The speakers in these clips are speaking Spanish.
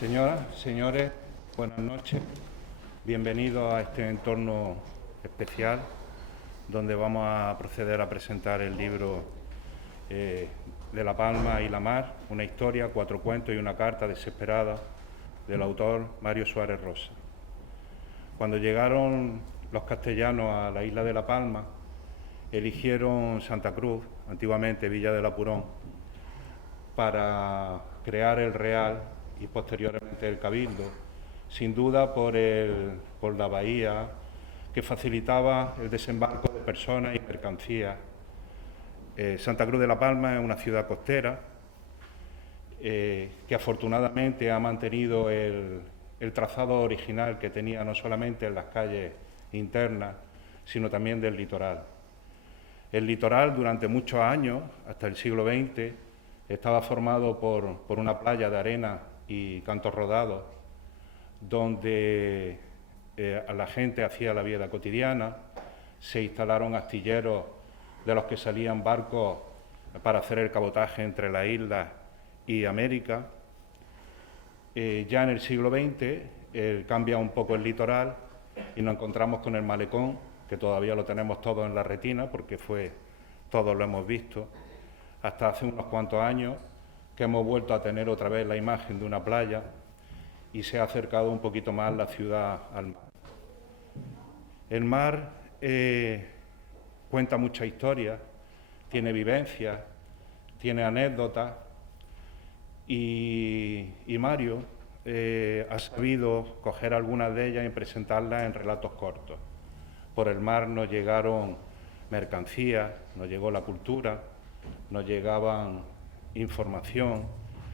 Señoras, señores, buenas noches. Bienvenidos a este entorno especial donde vamos a proceder a presentar el libro de La Palma y la Mar, una historia, 4 cuentos y una carta desesperada del autor Mario Suárez Rosa. Cuando llegaron los castellanos a la isla de La Palma, eligieron Santa Cruz, antiguamente Villa del Apurón, para crear el Real y posteriormente el Cabildo, sin duda por la bahía que facilitaba el desembarco de personas y mercancías. Santa Cruz de la Palma es una ciudad costera que afortunadamente ha mantenido el trazado original que tenía no solamente en las calles internas, sino también del litoral. El litoral durante muchos años, hasta el siglo XX, estaba formado por una playa de arena y cantos rodados, donde la gente hacía la vida cotidiana. Se instalaron astilleros de los que salían barcos para hacer el cabotaje entre las islas y América. Ya en el siglo XX cambia un poco el litoral y nos encontramos con el malecón, que todavía lo tenemos todo en la retina, porque todos lo hemos visto, hasta hace unos cuantos años que hemos vuelto a tener otra vez la imagen de una playa y se ha acercado un poquito más la ciudad al mar. El mar cuenta mucha historia, tiene vivencias, tiene anécdotas y Mario ha sabido coger algunas de ellas y presentarlas en relatos cortos. Por el mar nos llegaron mercancías, nos llegó la cultura, nos llegaban información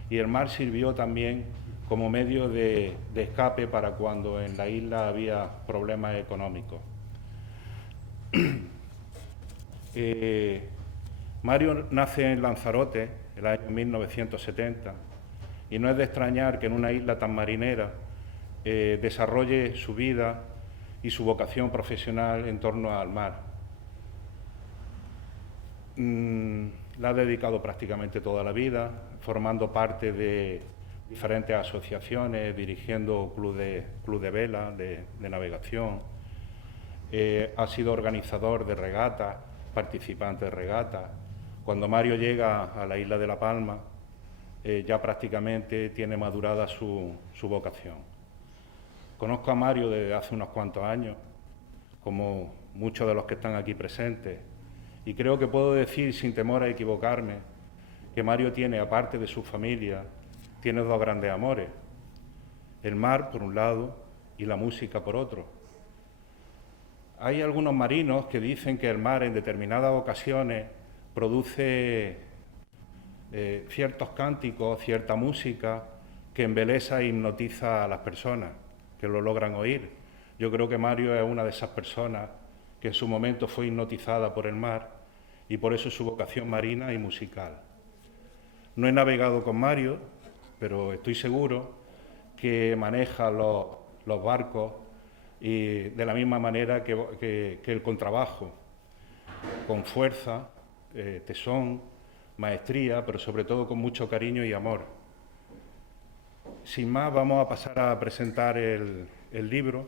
y el mar sirvió también como medio de escape para cuando en la isla había problemas económicos. Mario nace en Lanzarote el año 1970 y no es de extrañar que en una isla tan marinera desarrolle su vida y su vocación profesional en torno al mar. La ha dedicado prácticamente toda la vida, formando parte de diferentes asociaciones, dirigiendo club de vela, de navegación. Ha sido organizador de regatas, participante de regatas. Cuando Mario llega a la isla de La Palma, ya prácticamente tiene madurada su vocación. Conozco a Mario desde hace unos cuantos años, como muchos de los que están aquí presentes, y creo que puedo decir, sin temor a equivocarme, que Mario tiene, aparte de su familia, tiene 2 grandes amores: el mar, por un lado, y la música, por otro. Hay algunos marinos que dicen que el mar, en determinadas ocasiones, produce ciertos cánticos, cierta música, que embelesa e hipnotiza a las personas que lo logran oír. Yo creo que Mario es una de esas personas que en su momento fue hipnotizada por el mar y por eso su vocación marina y musical. No he navegado con Mario, pero estoy seguro que maneja los barcos y de la misma manera que el contrabajo, con fuerza, tesón, maestría, pero sobre todo con mucho cariño y amor. Sin más, vamos a pasar a presentar el libro,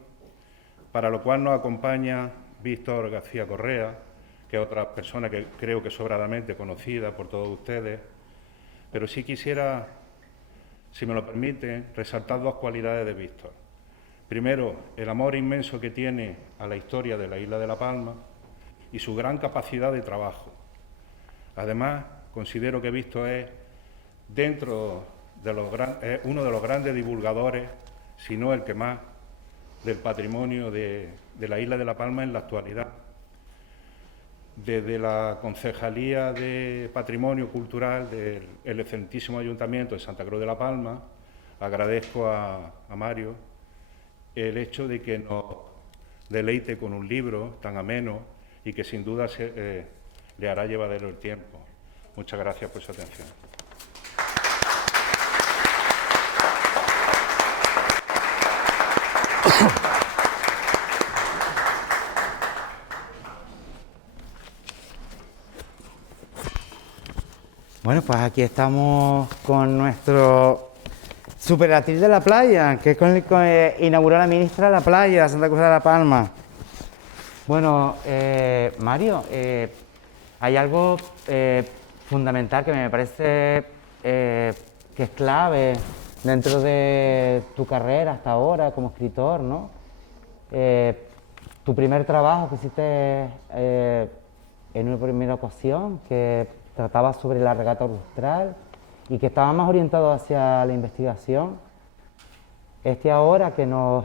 para lo cual nos acompaña Víctor García Correa, que es otra persona que creo que es sobradamente conocida por todos ustedes, pero sí quisiera, si me lo permiten, resaltar 2 cualidades de Víctor. Primero, el amor inmenso que tiene a la historia de la isla de La Palma y su gran capacidad de trabajo. Además, considero que Víctor es uno de los grandes divulgadores, si no el que más, del patrimonio de la isla de La Palma en la actualidad. Desde la Concejalía de Patrimonio Cultural del excelentísimo Ayuntamiento de Santa Cruz de La Palma, agradezco a Mario el hecho de que nos deleite con un libro tan ameno y que sin duda le hará llevadero el tiempo. Muchas gracias por su atención. Bueno, pues aquí estamos con nuestro Superatril de la playa, que es con el que inauguró la ministra la playa de Santa Cruz de la Palma. Bueno, Mario, hay algo fundamental que me parece que es clave dentro de tu carrera hasta ahora como escritor, ¿no? Tu primer trabajo que hiciste en una primera ocasión, que trataba sobre la regata austral y que estaba más orientado hacia la investigación. Ahora que nos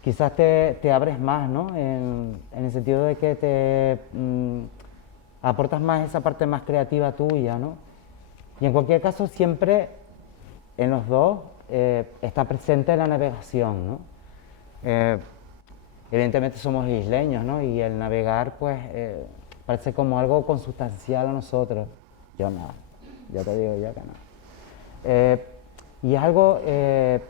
quizás te abres más, ¿no? En el sentido de que te aportas más esa parte más creativa tuya, ¿no? Y en cualquier caso siempre en los dos está presente la navegación, ¿no? Evidentemente somos isleños, ¿no? Y el navegar pues parece como algo consustancial a nosotros. Yo no, ya te digo ya que no. Y es algo que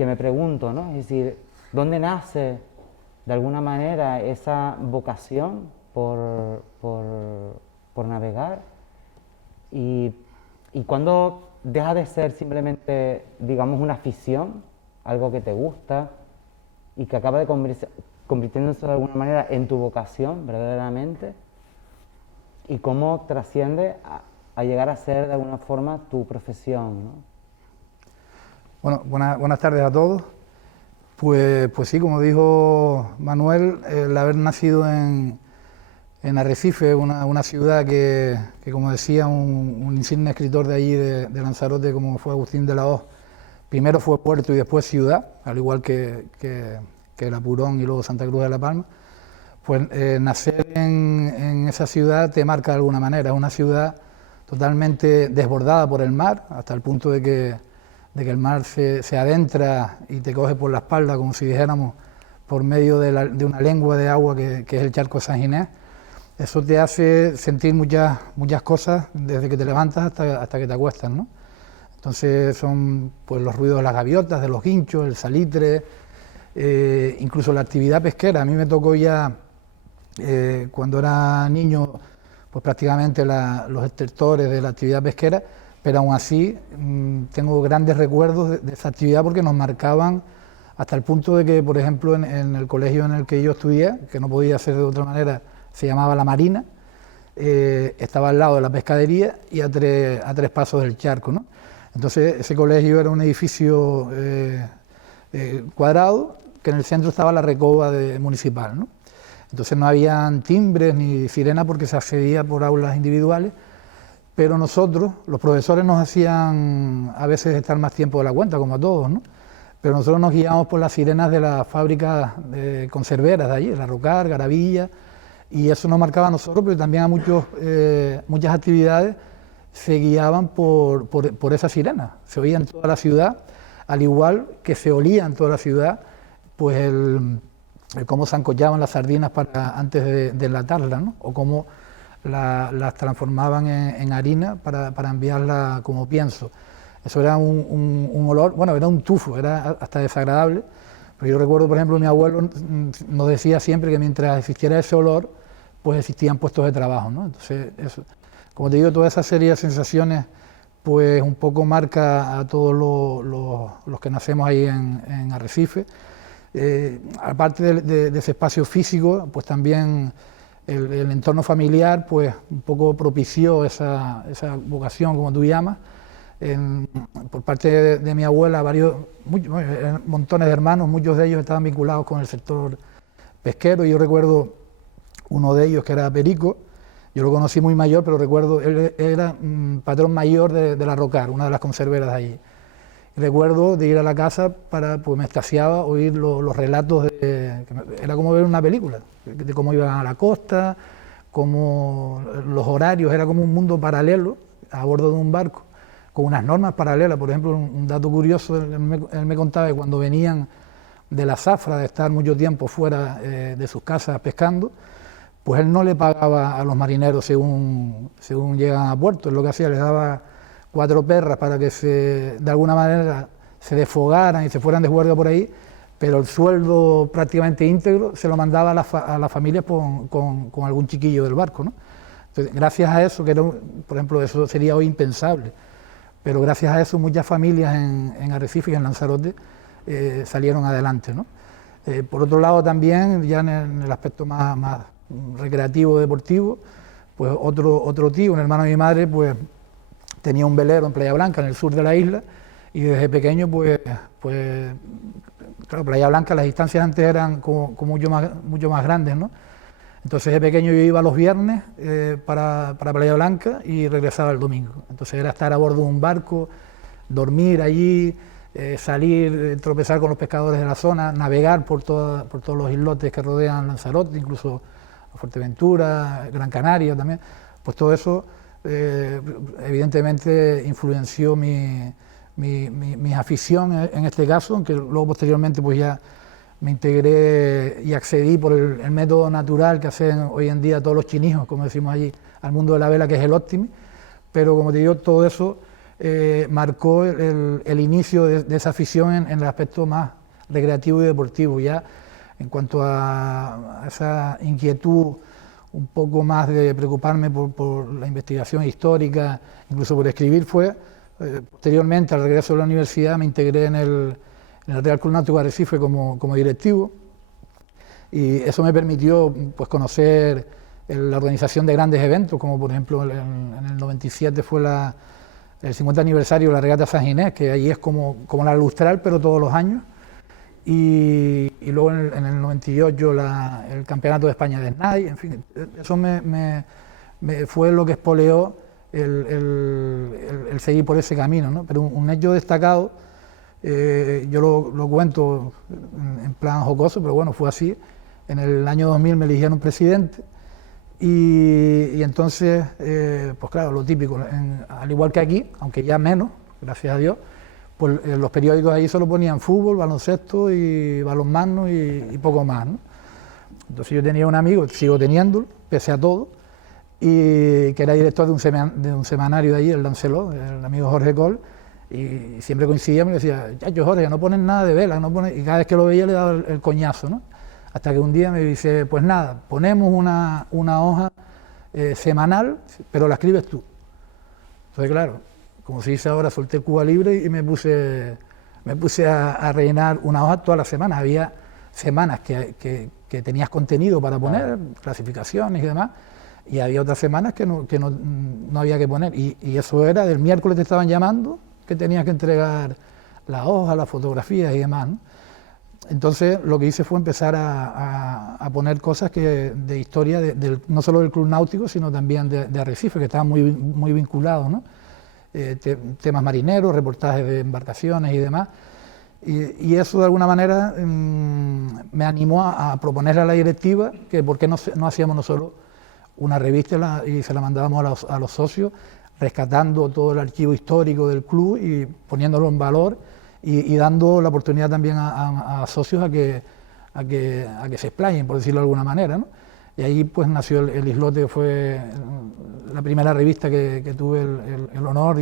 me pregunto, ¿no? Es decir, ¿dónde nace de alguna manera esa vocación por navegar? Y cuándo deja de ser simplemente, digamos, una afición, algo que te gusta y que acaba de convirtiéndose de alguna manera en tu vocación verdaderamente, y cómo trasciende a llegar a ser de alguna forma tu profesión, ¿no? Bueno, buenas tardes a todos. Pues sí, como dijo Manuel, el haber nacido en Arrecife, una ciudad que como decía un insigne escritor de allí, de Lanzarote, como fue Agustín de la Hoz, primero fue puerto y después ciudad, al igual que el Apurón y luego Santa Cruz de la Palma. Pues nacer en esa ciudad te marca de alguna manera. Es una ciudad totalmente desbordada por el mar, hasta el punto de que el mar se adentra y te coge por la espalda, como si dijéramos, por medio de una lengua de agua que es el charco San Ginés. Eso te hace sentir muchas cosas desde que te levantas hasta que te acuestas, ¿no? Entonces son pues los ruidos de las gaviotas, de los guinchos, el salitre, incluso la actividad pesquera. A mí me tocó ya, cuando era niño, pues prácticamente los estertores de la actividad pesquera, pero aún así tengo grandes recuerdos de esa actividad porque nos marcaban hasta el punto de que, por ejemplo, en el colegio en el que yo estudié, que no podía ser de otra manera, se llamaba La Marina, estaba al lado de la pescadería y a tres pasos del charco, ¿no? Entonces ese colegio era un edificio cuadrado, que en el centro estaba la recoba municipal, ¿no? Entonces no habían timbres ni sirenas porque se accedía por aulas individuales, pero nosotros, los profesores, nos hacían a veces estar más tiempo de la cuenta, como a todos, ¿no? Pero nosotros nos guiábamos por las sirenas de las fábricas de conserveras de allí, La Rocar, Garavilla, y eso nos marcaba a nosotros, pero también a muchas actividades se guiaban por esa sirena. Se oía en toda la ciudad, al igual que se olía en toda la ciudad, pues el cómo zancollaban las sardinas antes de enlatarlas, ¿no? O cómo las transformaban en harina para enviarla como pienso. Eso era un olor, bueno, era un tufo, era hasta desagradable, pero yo recuerdo, por ejemplo, mi abuelo nos decía siempre que mientras existiera ese olor, pues existían puestos de trabajo, ¿no? Entonces, eso, como te digo, toda esa serie de sensaciones, pues un poco marca a todos los que nacemos ahí en Arrecife. Aparte de ese espacio físico, pues también el entorno familiar, pues un poco propició esa vocación, como tú llamas. Por parte de mi abuela, montones de hermanos, muchos de ellos estaban vinculados con el sector pesquero. Yo recuerdo uno de ellos que era Perico, yo lo conocí muy mayor, pero recuerdo, él era patrón mayor de La Rocar, una de las conserveras de allí. Recuerdo de ir a la casa pues me extasiaba oír los relatos, era como ver una película, de cómo iban a la costa, cómo los horarios, era como un mundo paralelo a bordo de un barco, con unas normas paralelas. Por ejemplo, un dato curioso, él me contaba que cuando venían de la zafra, de estar mucho tiempo fuera de sus casas pescando, pues él no le pagaba a los marineros según llegan a puerto. Él lo que hacía, les daba 4 perras para que de alguna manera se desfogaran y se fueran de guardia por ahí, pero el sueldo prácticamente íntegro se lo mandaba a las familias con algún chiquillo del barco, ¿no? Entonces, gracias a eso, por ejemplo, eso sería hoy impensable, pero gracias a eso muchas familias en Arrecife y en Lanzarote salieron adelante, ¿no? Por otro lado también, ya en el aspecto más recreativo, deportivo, pues otro tío, un hermano de mi madre, pues tenía un velero en Playa Blanca, en el sur de la isla, y desde pequeño, pues claro, Playa Blanca, las distancias antes eran como mucho más grandes, ¿no? Entonces de pequeño yo iba los viernes para Playa Blanca y regresaba el domingo. Entonces era estar a bordo de un barco, dormir allí, salir, tropezar con los pescadores de la zona, navegar por todos los islotes que rodean Lanzarote, incluso Fuerteventura, Gran Canaria también. Pues todo eso evidentemente influenció mi afición en este caso, aunque luego posteriormente pues ya me integré y accedí por el método natural que hacen hoy en día todos los chinijos, como decimos allí, al mundo de la vela, que es el Optimi, pero como te digo, todo eso marcó el inicio de esa afición en el aspecto más recreativo y deportivo. Ya en cuanto a esa inquietud un poco más de preocuparme por la investigación histórica, incluso por escribir, fue posteriormente, al regreso de la universidad, me integré en el Real Club Náutico Arrecife como directivo, y eso me permitió pues conocer la organización de grandes eventos, como por ejemplo en el 97 fue el 50 aniversario de la regata San Ginés, que allí es como la lustral, pero todos los años, y luego en el 98 el Campeonato de España de SNAI, en fin, eso me fue lo que espoleó el seguir por ese camino, ¿no? Pero un hecho destacado, yo lo cuento en plan jocoso, pero bueno, fue así. En el año 2000 me eligieron presidente y entonces, pues claro, lo típico, al igual que aquí, aunque ya menos, gracias a Dios, pues los periódicos ahí solo ponían fútbol, baloncesto y balonmano y poco más, ¿no? Entonces yo tenía un amigo, sigo teniéndolo, pese a todo, y que era director de un semanario de allí, el Lancelot, el amigo Jorge Col, y siempre coincidíamos y me decía, chacho Jorge, no pones nada de vela, no pones... y cada vez que lo veía le daba el coñazo, ¿no? Hasta que un día me dice, pues nada, ponemos una hoja semanal, pero la escribes tú. Entonces claro, como se dice ahora, solté Cuba libre y me puse a rellenar una hoja todas las semanas. Había semanas que tenías contenido para poner, clasificaciones y demás, y había otras semanas que no había que poner, y eso era del miércoles te estaban llamando, que tenías que entregar la hoja, las fotografías y demás, ¿no? Entonces lo que hice fue empezar a poner cosas de historia, no solo del Club Náutico, sino también de Arrecife, que estaban muy vinculados, ¿no? Temas marineros, reportajes de embarcaciones y demás, y eso de alguna manera me animó a proponerle a la directiva que por qué no hacíamos nosotros una revista y se la mandábamos a los socios, rescatando todo el archivo histórico del club y poniéndolo en valor y dando la oportunidad también a socios a que se explayen, por decirlo de alguna manera, ¿no? Y ahí pues nació el Islote, que fue la primera revista que tuve el honor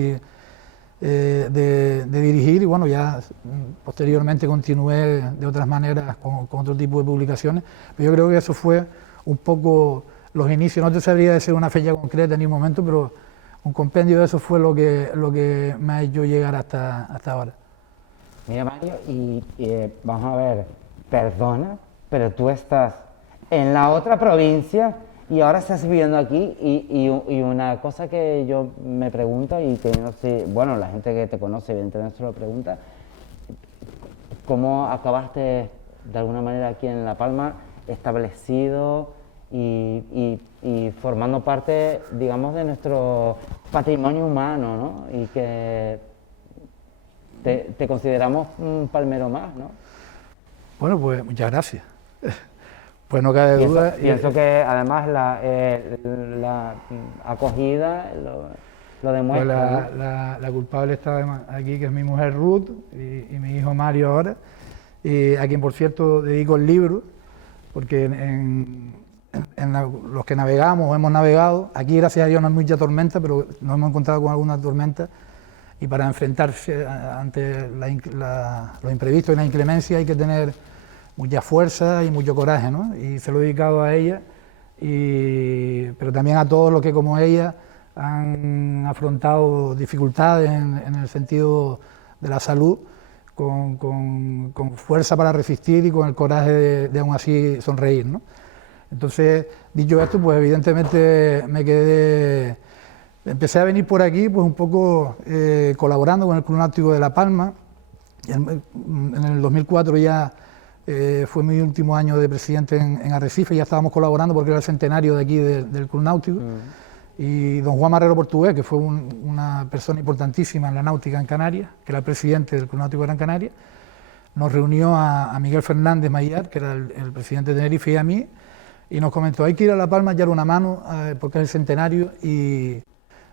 de dirigir, y bueno, ya posteriormente continué de otras maneras con otro tipo de publicaciones, pero yo creo que eso fue un poco los inicios. No te sabría decir una fecha concreta ni un momento, pero un compendio de eso fue lo que me ha hecho llegar hasta ahora. Mira, Mario, y vamos a ver, perdona, pero tú estás en la otra provincia y ahora estás viviendo aquí, y una cosa que yo me pregunto, y que no sé, bueno, la gente que te conoce evidentemente se lo pregunta, ¿cómo acabaste de alguna manera aquí en La Palma, establecido y formando parte, digamos, de nuestro patrimonio humano, ¿no? Y que te consideramos un palmero más, ¿no? Bueno, pues muchas gracias. Pues no cabe duda. Pienso que además la acogida lo demuestra. Pues la culpable está aquí, que es mi mujer Ruth, y mi hijo Mario ahora, a quien por cierto dedico el libro, porque los que navegamos o hemos navegado, aquí gracias a Dios no hay mucha tormenta, pero nos hemos encontrado con alguna tormenta, y para enfrentarse ante los imprevistos y la inclemencia hay que tener mucha fuerza y mucho coraje, ¿no? Y se lo he dedicado a ella, pero también a todos los que como ella han afrontado dificultades en el sentido de la salud con fuerza para resistir y con el coraje de aún así sonreír, ¿no? Entonces, dicho esto, pues evidentemente empecé a venir por aquí pues un poco colaborando con el Club Náutico de La Palma. En el 2004 ya fue mi último año de presidente en Arrecife, ya estábamos colaborando porque era el centenario de aquí del Club Náutico. Y don Juan Marrero Portugués, que fue una persona importantísima en la náutica en Canarias, que era el presidente del Club Náutico de Gran Canaria, nos reunió a Miguel Fernández Maillat, que era el presidente de Tenerife, y a mí, y nos comentó, hay que ir a La Palma a echar una mano, porque es el centenario, y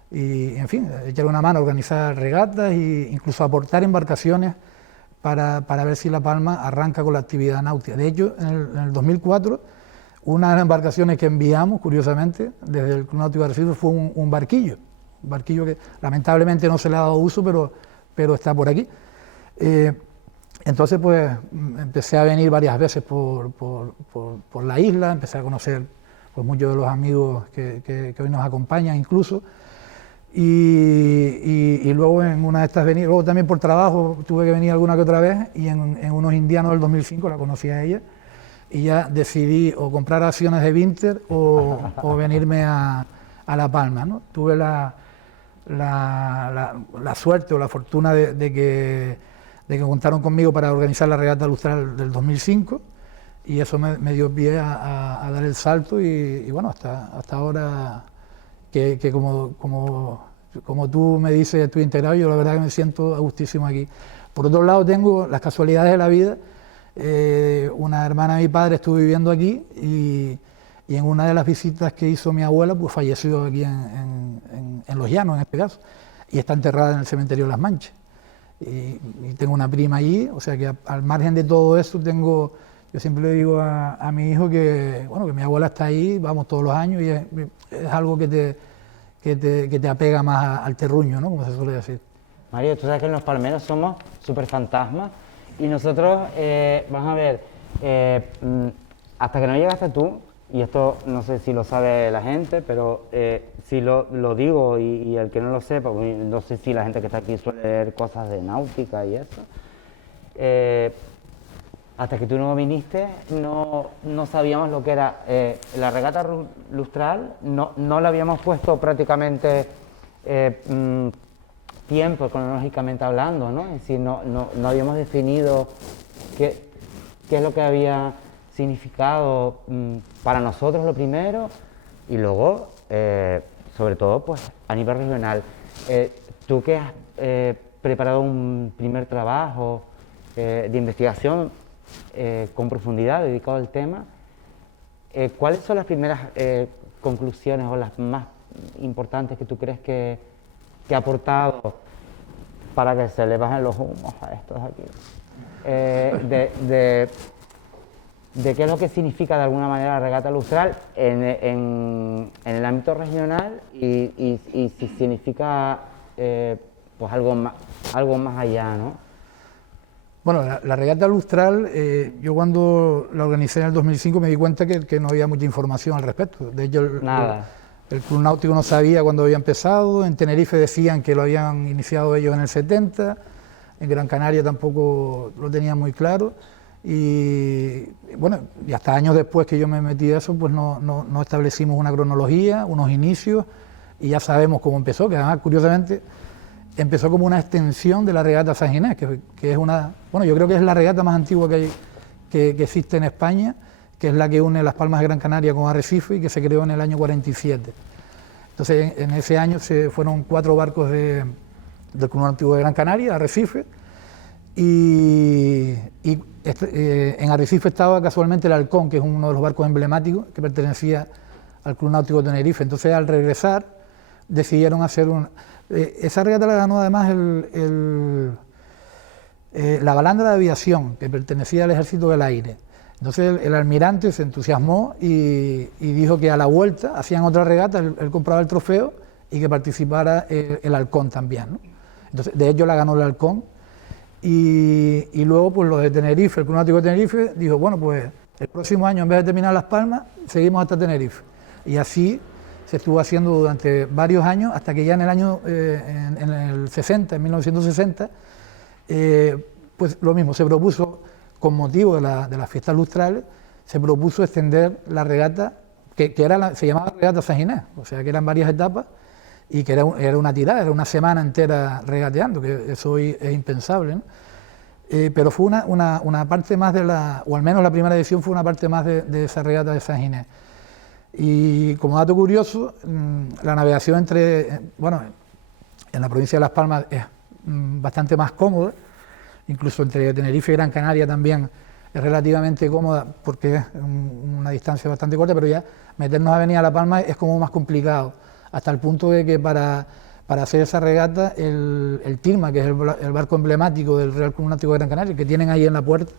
en fin, echar una mano, organizar regatas e incluso aportar embarcaciones para ver si La Palma arranca con la actividad náutica. De hecho, en el 2004, una de las embarcaciones que enviamos, curiosamente, desde el Club Náutico de Arrecife fue un barquillo que lamentablemente no se le ha dado uso, pero está por aquí. Entonces, pues, empecé a venir varias veces por la isla, empecé a conocer pues, muchos de los amigos que hoy nos acompañan incluso, y luego en una de estas venidas, luego también por trabajo tuve que venir alguna que otra vez, y en unos indianos del 2005 la conocí a ella, y ya decidí o comprar acciones de Vinter o venirme a La Palma, ¿no? Tuve la suerte o la fortuna de que contaron conmigo para organizar la regata Lustral del 2005, y eso me dio pie a dar el salto y bueno, hasta ahora que como tú me dices, estoy integrado, yo la verdad que me siento a gustísimo aquí. Por otro lado, tengo las casualidades de la vida. Una hermana de mi padre estuvo viviendo aquí y en una de las visitas que hizo mi abuela, pues falleció aquí en Los Llanos, en este caso, y está enterrada en el cementerio de Las Manchas. Y tengo una prima allí, o sea que al margen de todo eso yo siempre le digo a mi hijo que, bueno, que mi abuela está ahí, vamos todos los años y es algo que te apega más al terruño, ¿no? Como se suele decir. Mario, tú sabes que en Los Palmeros somos súper fantasmas. Y nosotros, vamos a ver, hasta que no llegaste tú, y esto no sé si lo sabe la gente, pero si lo digo y el que no lo sepa, pues no sé si la gente que está aquí suele leer cosas de náutica y eso, hasta que tú no viniste no sabíamos lo que era la regata lustral, no la habíamos puesto prácticamente tiempo cronológicamente hablando, ¿no? Es decir, no habíamos definido qué es lo que había significado para nosotros lo primero y luego, sobre todo, pues a nivel regional. Tú que has preparado un primer trabajo de investigación con profundidad dedicado al tema, ¿cuáles son las primeras conclusiones o las más importantes que tú crees que ha aportado para que se le bajen los humos a estos aquí? De qué es lo que significa de alguna manera la regata lustral en el ámbito regional y si significa pues algo más allá, ¿no? Bueno, la regata lustral, yo cuando la organicé en el 2005 me di cuenta que no había mucha información al respecto. De hecho, el Club Náutico no sabía cuándo había empezado, en Tenerife decían que lo habían iniciado ellos en el 70, en Gran Canaria tampoco lo tenían muy claro, y bueno, y hasta años después que yo me metí a eso, pues no establecimos una cronología, unos inicios, y ya sabemos cómo empezó, que además, curiosamente, empezó como una extensión de la regata San Ginés, que es bueno, yo creo que es la regata más antigua que existe en España, que es la que une Las Palmas de Gran Canaria con Arrecife y que se creó en el año 47. Entonces, en ese año se fueron 4 barcos del Club Náutico de Gran Canaria, Arrecife, y en Arrecife estaba casualmente el Halcón, que es uno de los barcos emblemáticos que pertenecía al Club Náutico de Tenerife. Entonces, al regresar, decidieron hacer esa regata la ganó además la Balandra de Aviación, que pertenecía al Ejército del Aire. Entonces el almirante se entusiasmó y dijo que a la vuelta hacían otra regata, él compraba el trofeo y que participara el Halcón también, ¿no? Entonces, de hecho la ganó el Halcón y luego pues los de Tenerife, el Club Náutico de Tenerife dijo, bueno, pues el próximo año en vez de terminar Las Palmas, seguimos hasta Tenerife. Y así se estuvo haciendo durante varios años, hasta que ya en el año, en el 60, en 1960, pues lo mismo, se propuso, con motivo de las fiestas lustrales, se propuso extender la regata, que se llamaba regata San Ginés, o sea que eran varias etapas, y que era una tirada, era una semana entera regateando, que eso hoy es impensable, ¿no? Pero fue una parte más o al menos la primera edición fue una parte más de esa regata de San Ginés. Y como dato curioso, la navegación en la provincia de Las Palmas es bastante más cómoda, incluso entre Tenerife y Gran Canaria también es relativamente cómoda porque es una distancia bastante corta, pero ya meternos a venir a La Palma es como más complicado, hasta el punto de que para hacer esa regata el Tilma, que es el barco emblemático del Real Club Náutico de Gran Canaria, que tienen ahí en la puerta,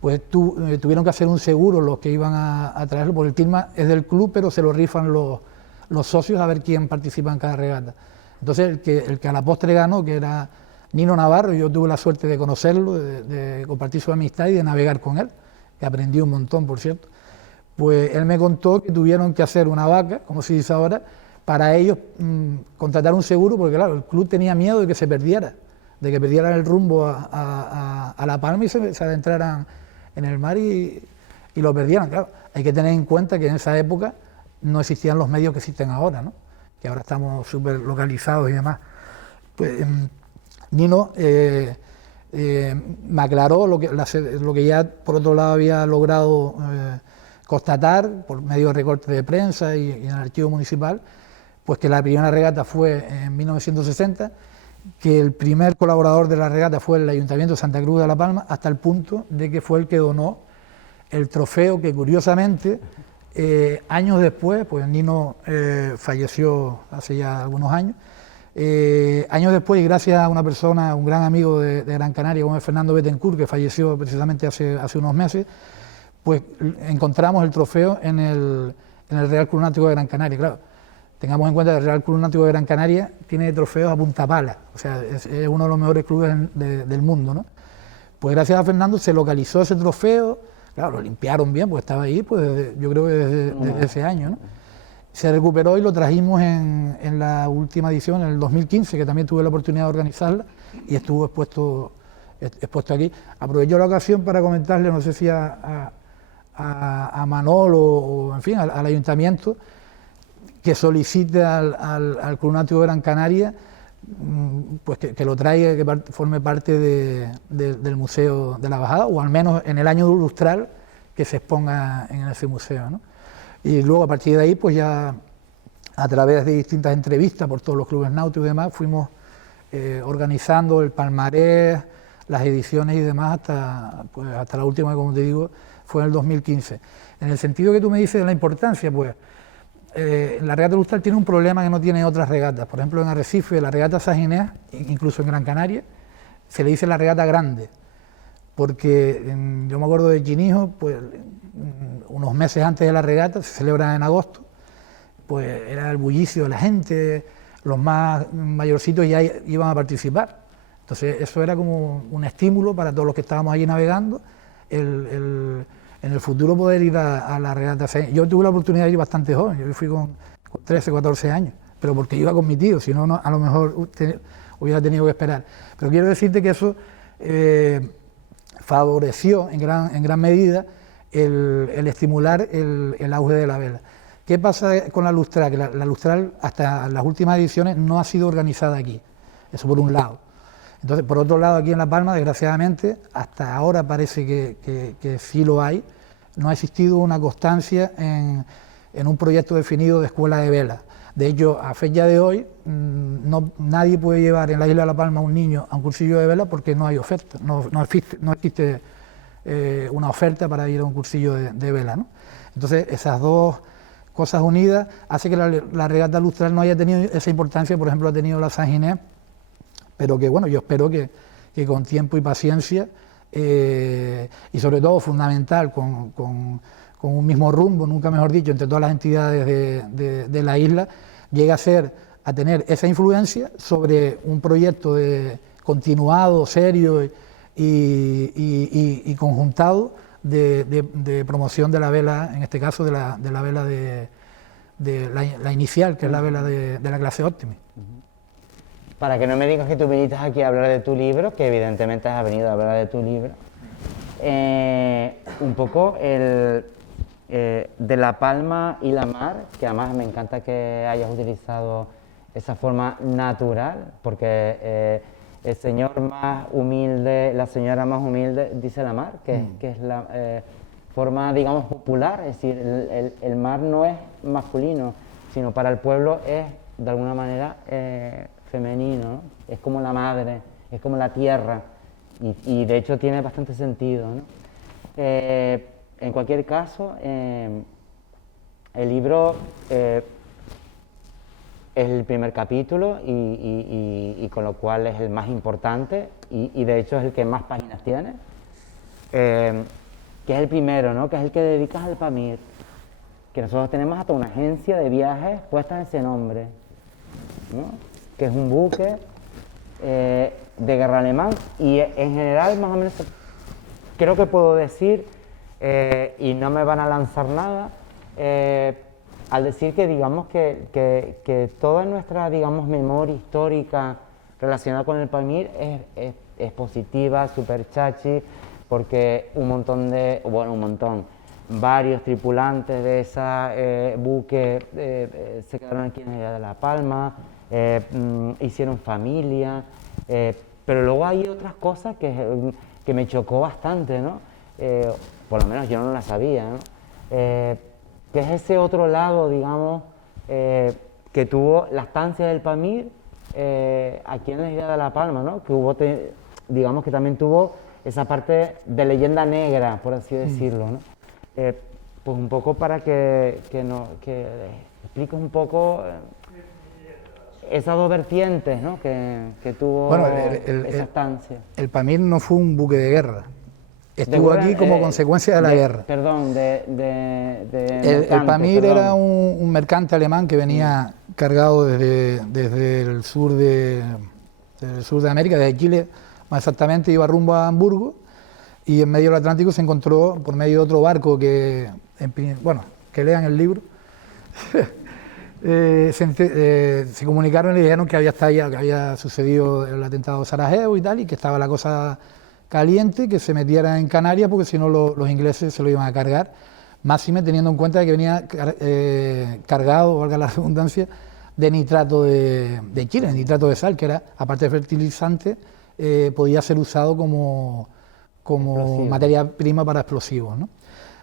pues tuvieron que hacer un seguro los que iban a traerlo, porque el Tilma es del club, pero se lo rifan los socios a ver quién participa en cada regata. Entonces el que a la postre ganó, que era Nino Navarro, yo tuve la suerte de conocerlo, de compartir su amistad y de navegar con él, que aprendí un montón, por cierto. Pues él me contó que tuvieron que hacer una vaca, como se dice ahora, para ellos contratar un seguro, porque claro, el club tenía miedo de que se perdiera, de que perdieran el rumbo a La Palma y se adentraran en el mar y lo perdieran. Claro, hay que tener en cuenta que en esa época no existían los medios que existen ahora, ¿no? Que ahora estamos súper localizados y demás. Pues Nino me aclaró lo que ya por otro lado había logrado constatar por medio de recortes de prensa y en el archivo municipal, pues que la primera regata fue en 1960, que el primer colaborador de la regata fue el Ayuntamiento de Santa Cruz de La Palma, hasta el punto de que fue el que donó el trofeo que curiosamente años después, pues Nino falleció hace ya algunos años, años después, y gracias a una persona, un gran amigo de Gran Canaria, como es Fernando Bettencourt, que falleció precisamente hace unos meses, pues encontramos el trofeo en el Real Club Náutico de Gran Canaria. Claro, tengamos en cuenta que el Real Club Náutico de Gran Canaria tiene trofeos a punta pala, o sea, es uno de los mejores clubes del mundo, ¿no? Pues gracias a Fernando se localizó ese trofeo, claro, lo limpiaron bien, porque estaba ahí, pues yo creo que desde ese año, ¿no? Se recuperó y lo trajimos en la última edición, en el 2015, que también tuve la oportunidad de organizarla, y estuvo expuesto aquí. Aprovecho la ocasión para comentarle, no sé si a Manolo o en fin, al ayuntamiento, que solicite al Club Náutico de Gran Canaria pues que lo traiga, que forme parte del Museo de la Bajada, o al menos en el año lustral que se exponga en ese museo, ¿no? Y luego a partir de ahí, pues ya a través de distintas entrevistas por todos los clubes náuticos y demás, fuimos organizando el palmarés, las ediciones y demás hasta la última, como te digo, fue en el 2015. En el sentido que tú me dices de la importancia, pues la regata lustral tiene un problema que no tiene otras regatas. Por ejemplo, en Arrecife, la regata San Ginés, incluso en Gran Canaria, se le dice la regata grande, porque yo me acuerdo de Chinijo, pues unos meses antes de la regata, se celebra en agosto, pues era el bullicio de la gente, los más mayorcitos ya iban a participar. Entonces eso era como un estímulo para todos los que estábamos allí navegando, en el futuro poder ir a la regata. Yo tuve la oportunidad de ir bastante joven, yo fui con 13, 14 años, pero porque iba con mi tío, si no, a lo mejor hubiera tenido que esperar. Pero quiero decirte que eso favoreció en gran medida el estimular el auge de la vela. ¿Qué pasa con la lustral? Que la lustral hasta las últimas ediciones no ha sido organizada aquí, eso por un lado. Entonces, por otro lado, aquí en La Palma, desgraciadamente, hasta ahora parece que sí lo hay, no ha existido una constancia en un proyecto definido de escuela de vela. De hecho, a fecha de hoy, nadie puede llevar en la isla de La Palma a un niño a un cursillo de vela porque no hay oferta, no existe una oferta para ir a un cursillo de vela, ¿no? Entonces, esas dos cosas unidas hace que la regata lustral no haya tenido esa importancia, por ejemplo, ha tenido la San Ginés, pero que bueno, yo espero que con tiempo y paciencia, y sobre todo fundamental, con un mismo rumbo, nunca mejor dicho, entre todas las entidades de la isla, llegue a tener esa influencia sobre un proyecto continuado, serio y conjuntado de promoción de la vela, en este caso de la vela de la inicial, que es la vela de la clase Optimis. Para que no me digas que tú viniste aquí a hablar de tu libro, que evidentemente has venido a hablar de tu libro, un poco de la palma y la mar, que además me encanta que hayas utilizado esa forma natural, porque el señor más humilde, la señora más humilde, dice la mar, que es la forma, digamos, popular, es decir, el mar no es masculino, sino para el pueblo es, de alguna manera, femenino, ¿no? Es como la madre, es como la tierra, y de hecho tiene bastante sentido, ¿no? En cualquier caso, el libro es el primer capítulo y con lo cual es el más importante y de hecho es el que más páginas tiene, que es el primero, ¿no? Que es el que dedicas al Pamir, que nosotros tenemos hasta una agencia de viajes puesta en ese nombre, ¿no? Que es un buque de guerra alemán y en general más o menos creo que puedo decir, y no me van a lanzar nada, al decir que digamos que toda nuestra, digamos, memoria histórica relacionada con el Pamir es positiva, súper chachi, porque varios tripulantes de ese buque se quedaron aquí en la isla de La Palma, hicieron familia, pero luego hay otras cosas que me chocó bastante, ¿no? Por lo menos yo no la sabía, ¿no? Que es ese otro lado, digamos, que tuvo la estancia del Pamir aquí en la isla de La Palma, ¿no? Que hubo, digamos que también tuvo esa parte de leyenda negra, por así decirlo, ¿no? Pues un poco para que expliques un poco esas dos vertientes, ¿no? que tuvo esa estancia. El Pamir no fue un buque de guerra. Estuvo aquí como consecuencia de la guerra. Perdón, el Pamir era un mercante alemán que venía cargado desde el sur de América, desde Chile, más exactamente, iba rumbo a Hamburgo, y en medio del Atlántico se encontró por medio de otro barco que lean el libro, se comunicaron y le dijeron que había estallado, que había sucedido el atentado de Sarajevo y tal, y que estaba la cosa caliente, que se metiera en Canarias porque si no los ingleses se lo iban a cargar, máxime teniendo en cuenta que venía cargado, valga la redundancia, de nitrato de Chile, nitrato de sal, que era, aparte de fertilizante, podía ser usado como materia prima para explosivos, ¿no?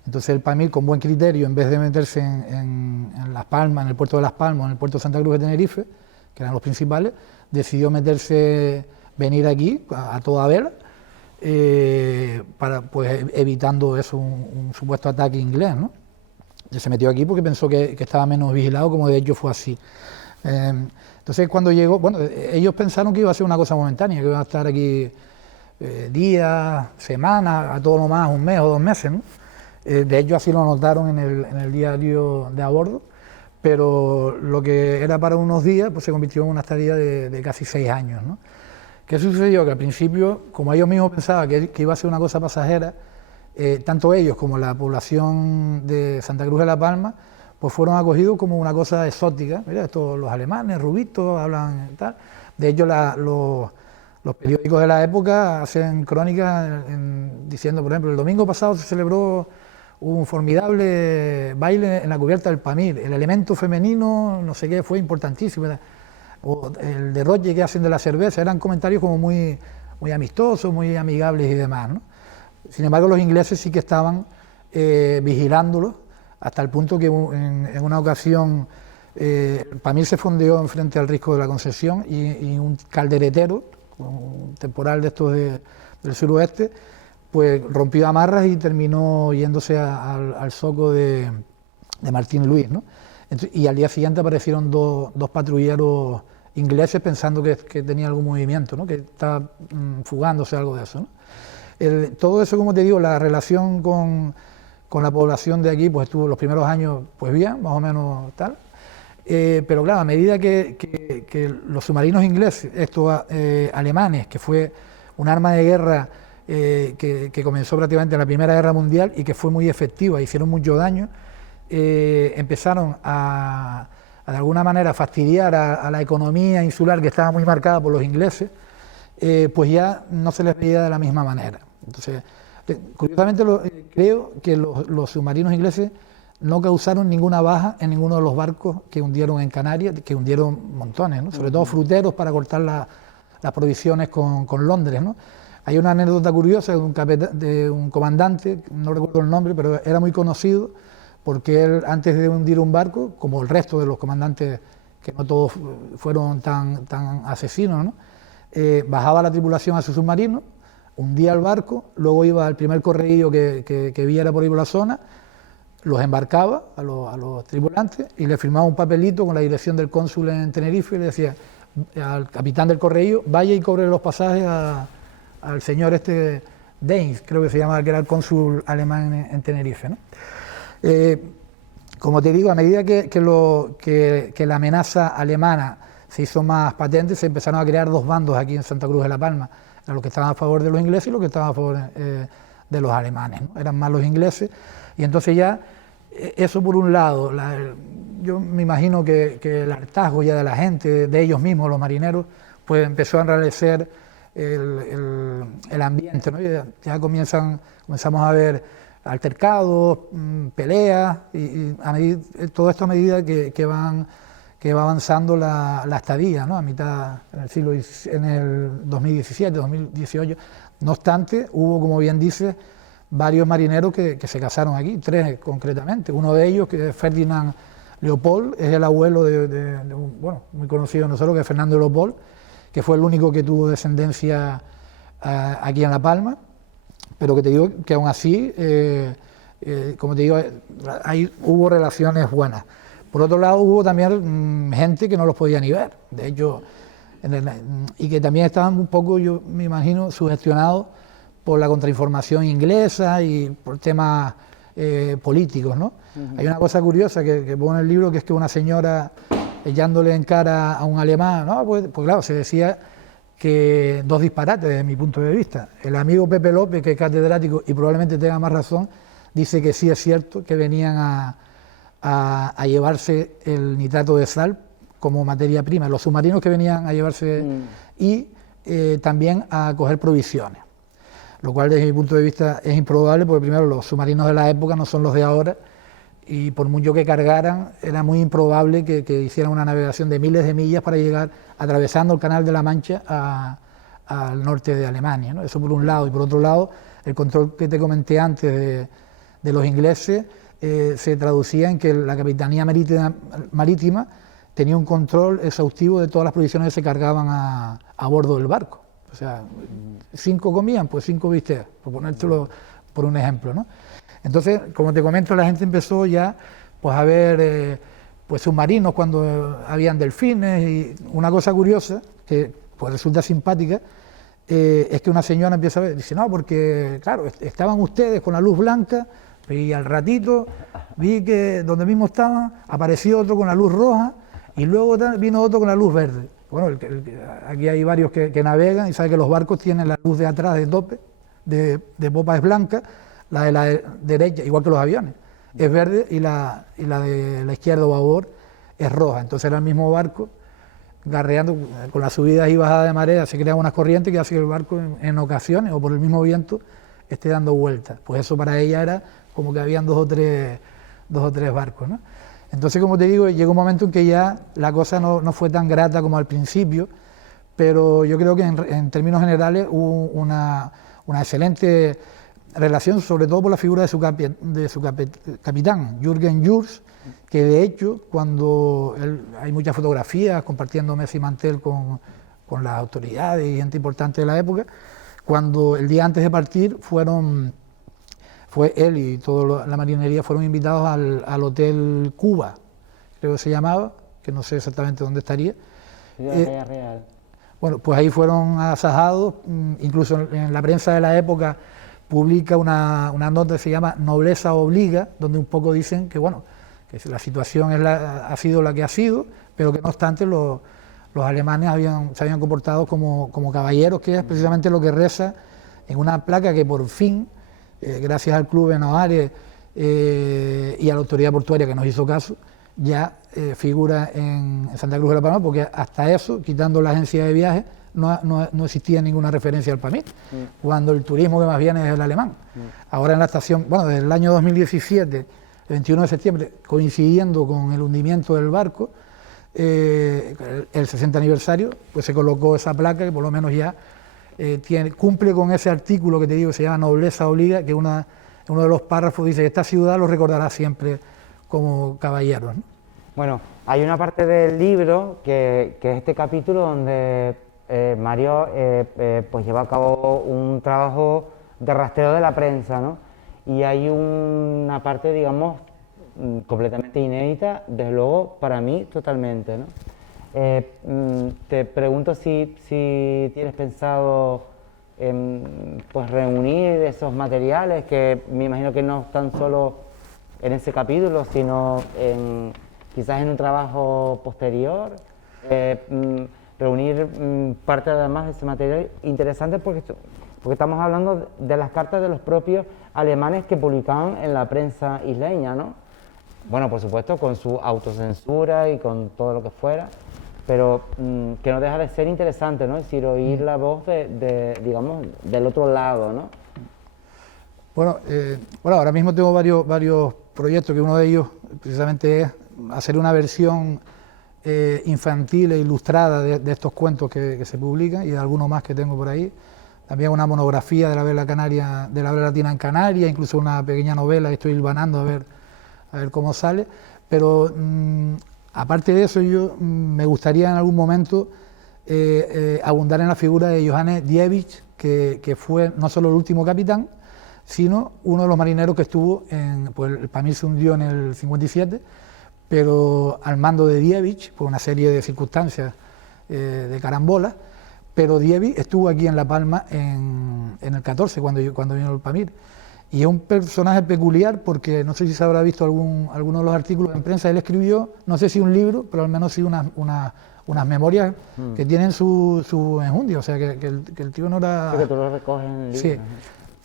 Entonces el Pamir, con buen criterio, en vez de meterse en Las Palmas, en el puerto de Las Palmas, en el puerto de Santa Cruz de Tenerife, que eran los principales, decidió venir aquí a toda vela, para, pues, evitando eso, un supuesto ataque inglés, ¿no? Y se metió aquí porque pensó que estaba menos vigilado, como de hecho fue así. Entonces cuando llegó, ellos pensaron que iba a ser una cosa momentánea, que iba a estar aquí días, semanas, a todo lo más un mes o 2 meses, ¿no? De hecho así lo notaron en el diario de a bordo, pero lo que era para unos días pues se convirtió en una estadía de casi 6 años, ¿no? ¿Qué sucedió? Que al principio, como ellos mismos pensaban que iba a ser una cosa pasajera, tanto ellos como la población de Santa Cruz de La Palma, pues fueron acogidos como una cosa exótica. Mira, estos los alemanes, rubitos, hablan tal. De hecho, los periódicos de la época hacen crónicas diciendo, por ejemplo, el domingo pasado se celebró un formidable baile en la cubierta del Pamir, el elemento femenino, no sé qué, fue importantísimo. O el derroche que hacen de la cerveza, eran comentarios como muy amistosos, muy amigables y demás, ¿no? Sin embargo, los ingleses sí que estaban vigilándolos, hasta el punto que en una ocasión Pamir se fondeó enfrente al Risco de la Concepción y un calderetero, un temporal de estos del suroeste, pues rompió amarras y terminó yéndose al zoco de Martín Luis, ¿no? Y al día siguiente aparecieron dos patrulleros ingleses pensando que tenía algún movimiento, ¿no? Que estaba fugándose, algo de eso, ¿no? Todo eso, como te digo, la relación con la población de aquí, pues estuvo los primeros años pues bien, más o menos tal, pero claro, a medida que los submarinos ingleses, estos alemanes, que fue un arma de guerra que comenzó prácticamente en la Primera Guerra Mundial y que fue muy efectiva, hicieron mucho daño, empezaron a de alguna manera fastidiar a la economía insular que estaba muy marcada por los ingleses, pues ya no se les veía de la misma manera. Entonces, curiosamente creo que los submarinos ingleses no causaron ninguna baja en ninguno de los barcos que hundieron en Canarias, que hundieron montones, ¿no? Sobre todo fruteros para cortar las provisiones con Londres, ¿no? Hay una anécdota curiosa de un comandante, no recuerdo el nombre, pero era muy conocido, porque él, antes de hundir un barco, como el resto de los comandantes, que no todos fueron tan asesinos, ¿no? Bajaba la tripulación a su submarino, hundía el barco, luego iba al primer correío que viera por ahí por la zona, los embarcaba a los tripulantes y le firmaba un papelito con la dirección del cónsul en Tenerife y le decía al capitán del correío: vaya y cobre los pasajes al señor Deins, creo que se llamaba, que era el cónsul alemán en Tenerife, ¿no? Como te digo, a medida que la amenaza alemana se hizo más patente, se empezaron a crear dos bandos aquí en Santa Cruz de la Palma, los que estaban a favor de los ingleses y los que estaban a favor de los alemanes, ¿no? Eran más los ingleses, y entonces ya, eso por un lado, yo me imagino que el hartazgo ya de la gente, de ellos mismos, los marineros, pues empezó a enrarecer el ambiente, ¿no? Ya comenzamos a ver altercados, peleas, y todo esto a medida que va avanzando la estadía, ¿no? A mitad en el 2017, 2018. No obstante, hubo, como bien dices, varios marineros que se casaron aquí, 3 concretamente. Uno de ellos, que es Ferdinand Leopold, es el abuelo de un, bueno, muy conocido de nosotros, que es Fernando Leopold, que fue el único que tuvo descendencia aquí en La Palma. Pero que te digo que aún así, como te digo, hubo relaciones buenas. Por otro lado, hubo también gente que no los podía ni ver, de hecho, y que también estaban un poco, yo me imagino, sugestionados por la contrainformación inglesa y por temas políticos, ¿no? Hay una cosa curiosa que pongo en el libro, que es que una señora, echándole en cara a un alemán, ¿no? Pues claro, se decía que dos disparates desde mi punto de vista. El amigo Pepe López, que es catedrático y probablemente tenga más razón, dice que sí es cierto que venían a llevarse el nitrato de sal como materia prima, los submarinos que venían a llevarse y también a coger provisiones, lo cual desde mi punto de vista es improbable, porque primero los submarinos de la época no son los de ahora, y por mucho que cargaran, era muy improbable que hicieran una navegación de miles de millas para llegar atravesando el Canal de la Mancha al norte de Alemania, ¿no? Eso por un lado, y por otro lado, el control que te comenté antes de los ingleses se traducía en que la Capitanía Marítima tenía un control exhaustivo de todas las provisiones que se cargaban a bordo del barco. O sea, 5 comían, pues 5 bistecs, por ponértelo por un ejemplo, ¿no? Entonces, como te comento, la gente empezó ya pues a ver pues submarinos cuando habían delfines, y una cosa curiosa que pues resulta simpática es que una señora empieza a ver, dice, no, porque claro, estaban ustedes con la luz blanca y al ratito vi que donde mismo estaban apareció otro con la luz roja y luego vino otro con la luz verde. Bueno, aquí hay varios que navegan y saben que los barcos tienen la luz de atrás de tope, de popa es blanca, la de la derecha, igual que los aviones, es verde, y la de la izquierda o babor es roja. Entonces era el mismo barco garreando, con las subidas y bajadas de marea se crean unas corrientes que hace que el barco en ocasiones o por el mismo viento esté dando vueltas. Pues eso para ella era como que habían dos o tres barcos, ¿no? Entonces, como te digo, llegó un momento en que ya la cosa no fue tan grata como al principio, pero yo creo que en términos generales hubo una excelente relación, sobre todo por la figura de su capitán, Jürgen Jurs, que de hecho, cuando hay muchas fotografías compartiendo mesa y mantel con las autoridades y gente importante de la época, cuando el día antes de partir fue él y toda la marinería fueron invitados al Hotel Cuba, creo que se llamaba, que no sé exactamente dónde estaría. Real. Bueno, pues ahí fueron agasajados, incluso en la prensa de la época publica una nota que se llama Nobleza Obliga, donde un poco dicen que bueno, que la situación ha sido la que ha sido, pero que no obstante los alemanes se habían comportado como caballeros, que es precisamente lo que reza en una placa que por fin, gracias al Club Benoares y a la autoridad portuaria que nos hizo caso, ya figura en Santa Cruz de la Palma, porque hasta eso, quitando la agencia de viajes, no existía ninguna referencia al Pamir, cuando el turismo que más viene es el alemán. Ahora en la estación, bueno, desde el año 2017, el 21 de septiembre, coincidiendo con el hundimiento del barco, el 60 aniversario, pues se colocó esa placa que por lo menos ya cumple con ese artículo que te digo, que se llama Nobleza Obliga, que uno de los párrafos dice que esta ciudad lo recordará siempre como caballeros, ¿no? Bueno, hay una parte del libro que es este capítulo donde Mario pues lleva a cabo un trabajo de rastreo de la prensa, ¿no? Y hay una parte, digamos, completamente inédita, desde luego para mí totalmente, ¿no? Te pregunto si tienes pensado pues reunir esos materiales que me imagino que no están solo en ese capítulo, sino quizás en un trabajo posterior, reunir parte además de ese material interesante porque estamos hablando de las cartas de los propios alemanes que publicaban en la prensa isleña, ¿no? Bueno, por supuesto, con su autocensura y con todo lo que fuera, pero que no deja de ser interesante, ¿no? Es decir, oír la voz digamos, del otro lado, ¿no? Bueno, ahora mismo tengo varios proyectos, que uno de ellos precisamente es hacer una versión infantil e ilustrada de estos cuentos que se publican y de algunos más que tengo por ahí. También una monografía de la vela canaria, de la vela latina en Canarias, incluso una pequeña novela que estoy hilvanando a ver cómo sale. Pero aparte de eso, yo me gustaría en algún momento abundar en la figura de Johannes Dietrich, que fue no solo el último capitán, sino uno de los marineros que estuvo pues el Pamir se hundió en el 57, pero al mando de Dietrich, por una serie de circunstancias de carambola, pero Dietrich estuvo aquí en La Palma en el 14, cuando vino el Pamir. Y es un personaje peculiar porque no sé si se habrá visto alguno de los artículos en prensa. Él escribió, no sé si un libro, pero al menos sí unas memorias que tienen su enjundia, o sea que el tío no era... Sí, que tú lo recoges en el libro. Sí,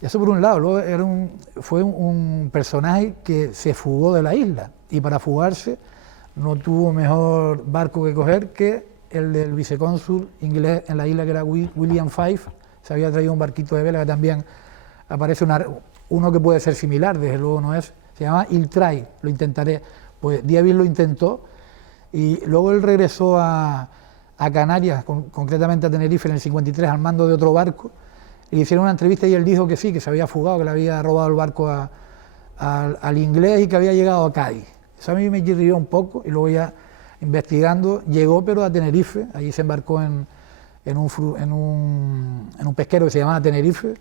eso por un lado. Luego fue un personaje que se fugó de la isla y para fugarse no tuvo mejor barco que coger que el del vicecónsul inglés en la isla, que era William Fife. Se había traído un barquito de vela que también aparece uno que puede ser similar, desde luego no es, se llama Il Trai, lo intentaré. Pues Dietrich lo intentó y luego él regresó a Canarias, concretamente a Tenerife en el 53, al mando de otro barco. Le hicieron una entrevista y él dijo que sí, que se había fugado, que le había robado el barco al inglés y que había llegado a Cádiz. Eso a mí me chirrió un poco y luego ya investigando llegó pero a Tenerife, allí se embarcó en un pesquero que se llamaba Tenerife,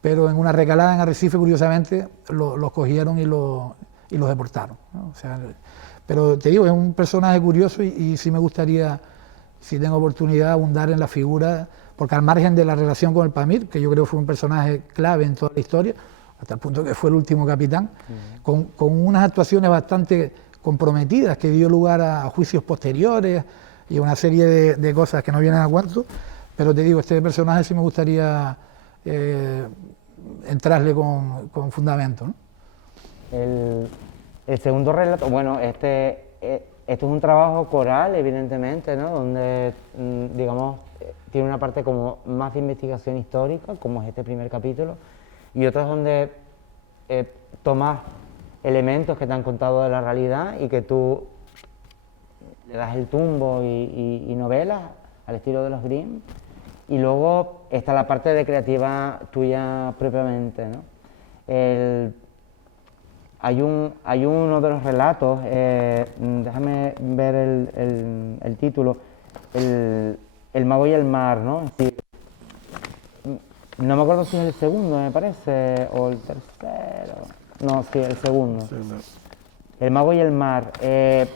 pero en una recalada en Arrecife, curiosamente, los cogieron y los deportaron, ¿no? O sea, pero te digo, es un personaje curioso y sí me gustaría, si tengo oportunidad, abundar en la figura, porque al margen de la relación con el Pamir, que yo creo fue un personaje clave en toda la historia, hasta el punto que fue el último capitán, con unas actuaciones bastante comprometidas que dio lugar a juicios posteriores y una serie de cosas que no vienen a cuento, pero te digo, este personaje sí me gustaría entrarle con fundamento, ¿no? El segundo relato, bueno, esto es un trabajo coral, evidentemente, ¿no? Donde, digamos, tiene una parte como más de investigación histórica, como es este primer capítulo, y otras donde tomas elementos que te han contado de la realidad y que tú le das el tumbo y novelas al estilo de los Grimm. Y luego está la parte de creativa tuya propiamente, ¿no? Hay uno de los relatos, déjame ver el título, El mago y el mar, ¿no? Es decir, no me acuerdo si es el segundo, me parece, o el tercero. No, sí, el segundo. Sí, no. El mago y el mar. Es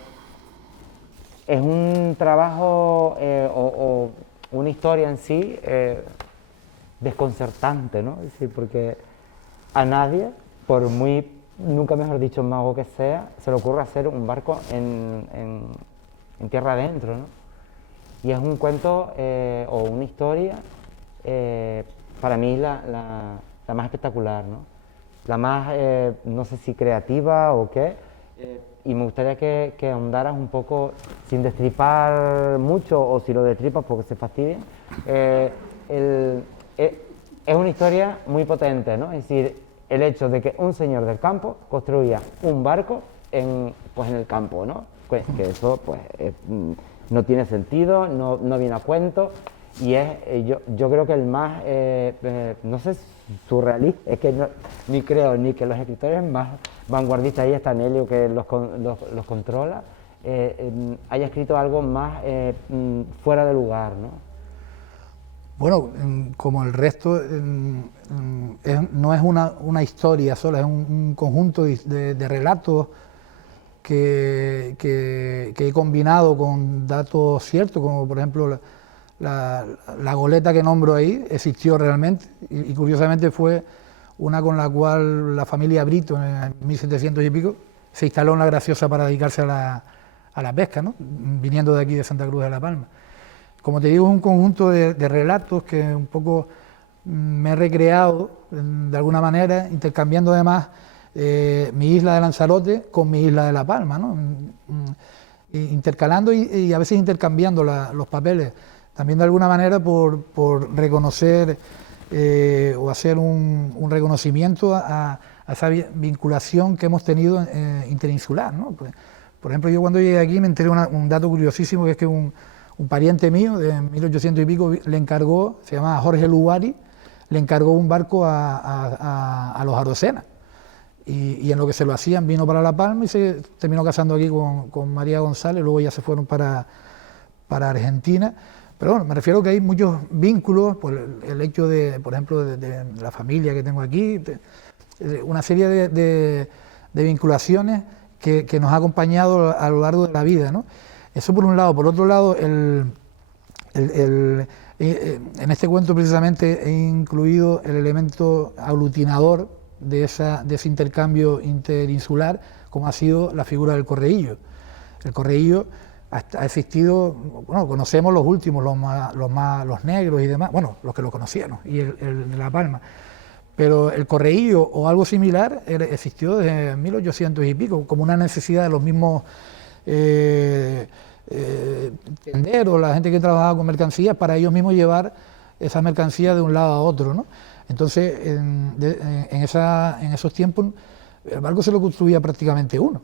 un trabajo o una historia en sí desconcertante, ¿no? Es decir, porque a nadie, por muy, nunca mejor dicho, mago que sea, se le ocurre hacer un barco en tierra adentro, ¿no? Y es un cuento o una historia, para mí la más espectacular, ¿no? la más, no sé si creativa o qué, y me gustaría que ahondaras un poco, sin destripar mucho, o si lo destripas porque se fastidia. Es una historia muy potente, ¿no? Es decir, el hecho de que un señor del campo construía un barco pues en el campo, ¿no? Pues que eso pues, no tiene sentido, no viene a cuento, y es, yo creo que el más, no sé, surrealista, es que ni creo ni que los escritores más vanguardistas, ahí está Nelio que los controla, haya escrito algo más fuera de lugar, ¿no? Bueno, como el resto, no es una historia sola, es un conjunto de relatos que he combinado con datos ciertos, como por ejemplo la goleta que nombro ahí existió realmente, y curiosamente fue una con la cual la familia Brito en 1700 y pico se instaló en La Graciosa para dedicarse a la pesca, ¿no? Viniendo de aquí de Santa Cruz de la Palma. Como te digo, es un conjunto de relatos que un poco me he recreado de alguna manera, intercambiando además mi isla de Lanzarote con mi isla de La Palma, ¿no? Intercalando y a veces intercambiando los papeles, también de alguna manera por reconocer o hacer un reconocimiento a esa vinculación que hemos tenido interinsular, ¿no? Por ejemplo, yo cuando llegué aquí me enteré un dato curiosísimo, que es que un pariente mío de 1800 y pico le encargó, se llamaba Jorge Luari, le encargó un barco a los Arocenas, y en lo que se lo hacían vino para La Palma y se terminó casando aquí con María González, luego ya se fueron para Argentina. Pero bueno, me refiero que hay muchos vínculos por el hecho de, por ejemplo, de la familia que tengo aquí, una serie de vinculaciones que nos ha acompañado a lo largo de la vida, ¿no? Eso por un lado. Por otro lado, en este cuento precisamente he incluido el elemento aglutinador de ese intercambio interinsular, como ha sido la figura del correíllo. El correíllo ha existido, bueno, conocemos los últimos, los negros y demás, bueno, los que lo conocieron, y el de La Palma, pero el correíllo o algo similar existió desde 1800 y pico, como una necesidad de los mismos tenderos, la gente que trabajaba con mercancías, para ellos mismos llevar esas mercancías de un lado a otro, ¿no? Entonces, en esos tiempos, el barco se lo construía prácticamente uno,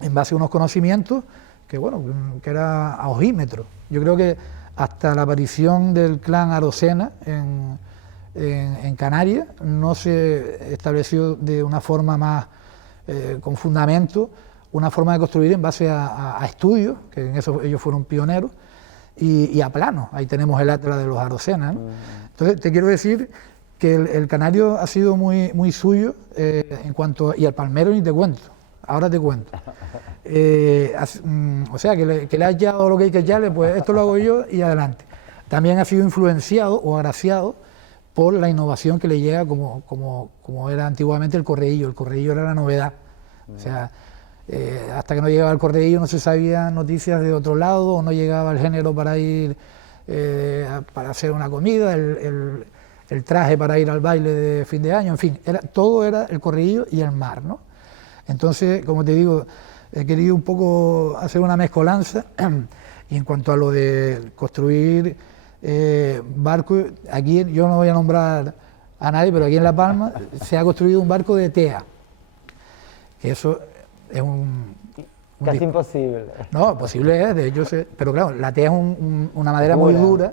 en base a unos conocimientos que, bueno, que era a ojímetro. Yo creo que hasta la aparición del clan Arocena en Canarias no se estableció de una forma más con fundamento, una forma de construir en base a estudios, que en eso ellos fueron pioneros, y a planos. Ahí tenemos el Atlas de los Arocenas, ¿no? Entonces, te quiero decir que el canario ha sido muy suyo en cuanto, y el palmero ni te cuento, ahora te cuento. O sea, que le has echado lo que hay que echarle, pues esto lo hago yo y adelante. También ha sido influenciado o agraciado por la innovación que le llega como era antiguamente el correíllo. El correíllo era la novedad. O sea, hasta que no llegaba el correíllo no se sabían noticias de otro lado, o no llegaba el género para ir para hacer una comida, el traje para ir al baile de fin de año, en fin, todo era el correíllo y el mar, ¿no? Entonces, como te digo, he querido un poco hacer una mezcolanza, y en cuanto a lo de construir barcos, aquí yo no voy a nombrar a nadie, pero aquí en La Palma se ha construido un barco de tea, que eso es casi imposible. No, posible es, de hecho, pero claro, la tea es una madera muy dura.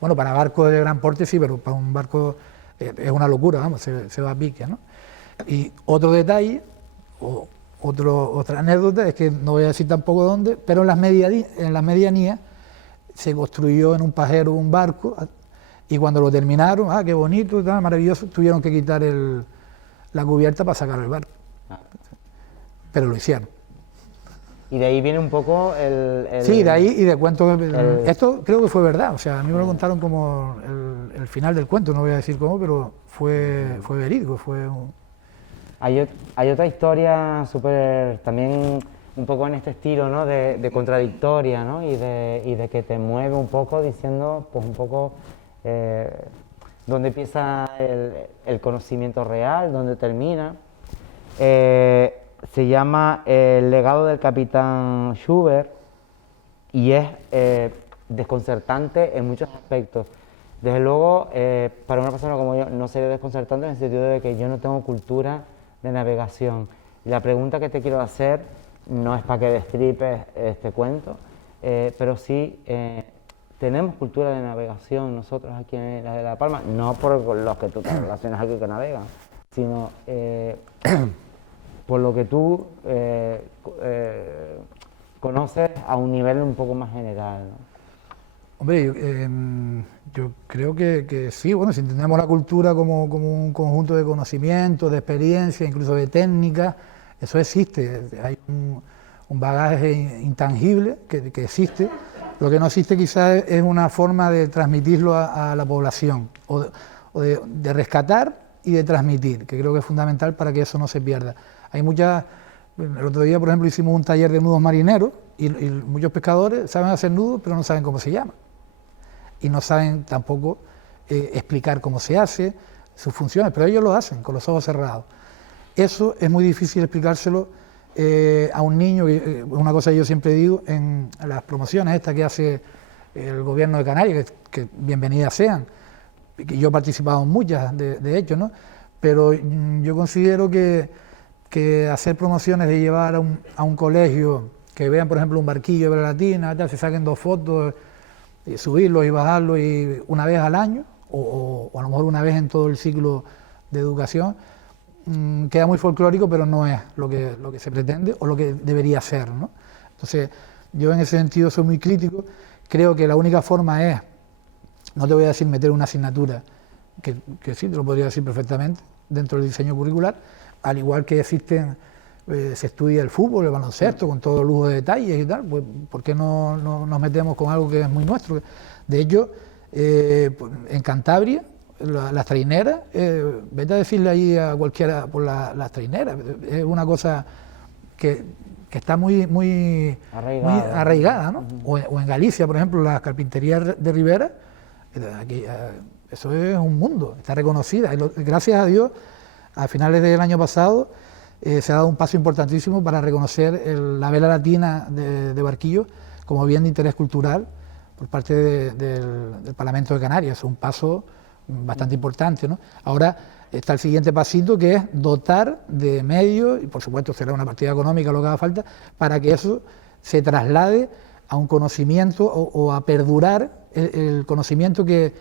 Bueno, para barcos de gran porte sí, pero para un barco es una locura, vamos, se va a pique, ¿no? Y otro detalle, otra anécdota, es que no voy a decir tampoco dónde, pero en las medianías se construyó en un pajero un barco, y cuando lo terminaron, qué bonito, maravilloso, tuvieron que quitar la cubierta para sacar el barco. Pero lo hicieron. Y de ahí viene un poco Sí, de ahí y de cuento. Esto creo que fue verdad, o sea, a mí me lo contaron como el final del cuento, no voy a decir cómo, pero fue verídico, Hay otra historia súper, también un poco en este estilo, ¿no? De contradictoria, ¿no? Y de que te mueve un poco diciendo, pues un poco, dónde empieza el conocimiento real, dónde termina. Se llama El legado del capitán Schubert y es desconcertante en muchos aspectos. Desde luego, para una persona como yo, no sería desconcertante en el sentido de que yo no tengo cultura de navegación. Y la pregunta que te quiero hacer no es para que destripes este cuento, pero sí tenemos cultura de navegación nosotros aquí en la de La Palma, no por los que tú te relacionas aquí que navegan, sino por lo que tú conoces a un nivel un poco más general, ¿no? Hombre, yo creo que sí, bueno, si entendemos la cultura como un conjunto de conocimientos, de experiencias, incluso de técnicas, eso existe, hay un bagaje intangible que existe. Lo que no existe quizás es una forma de transmitirlo a la población, o de rescatar y de transmitir, que creo que es fundamental para que eso no se pierda. Hay muchas, el otro día por ejemplo hicimos un taller de nudos marineros y muchos pescadores saben hacer nudos pero no saben cómo se llama. Y no saben tampoco explicar cómo se hace, sus funciones, pero ellos lo hacen con los ojos cerrados. Eso es muy difícil explicárselo a un niño, una cosa que yo siempre digo en las promociones estas que hace el gobierno de Canarias, que bienvenidas sean, que yo he participado en muchas de hecho, ¿no? Pero yo considero que hacer promociones de llevar a un colegio, que vean por ejemplo un barquillo de vela latina, se saquen 2 fotos, subirlo y bajarlo y una vez al año, o a lo mejor una vez en todo el ciclo de educación, queda muy folclórico, pero no es lo que se pretende o lo que debería ser, ¿no? Entonces, yo en ese sentido soy muy crítico, creo que la única forma es, no te voy a decir meter una asignatura, que sí, te lo podría decir perfectamente, dentro del diseño curricular, al igual que existen, se estudia el fútbol, el baloncesto, con todo lujo de detalles y tal, pues ¿por qué no nos metemos con algo que es muy nuestro? De hecho, en Cantabria, las traineras, vete a decirle ahí a cualquiera por las traineras, es una cosa que está muy arraigada, ¿no? O en Galicia, por ejemplo, las carpinterías de Ribera, aquí, eso es un mundo, está reconocida. Gracias a Dios, a finales del año pasado, se ha dado un paso importantísimo para reconocer la vela latina de Barquillo como bien de interés cultural por parte del Parlamento de Canarias. Es un paso bastante importante, ¿no? Ahora está el siguiente pasito, que es dotar de medios, y por supuesto será una partida económica lo que haga falta, para que eso se traslade a un conocimiento o a perdurar el conocimiento que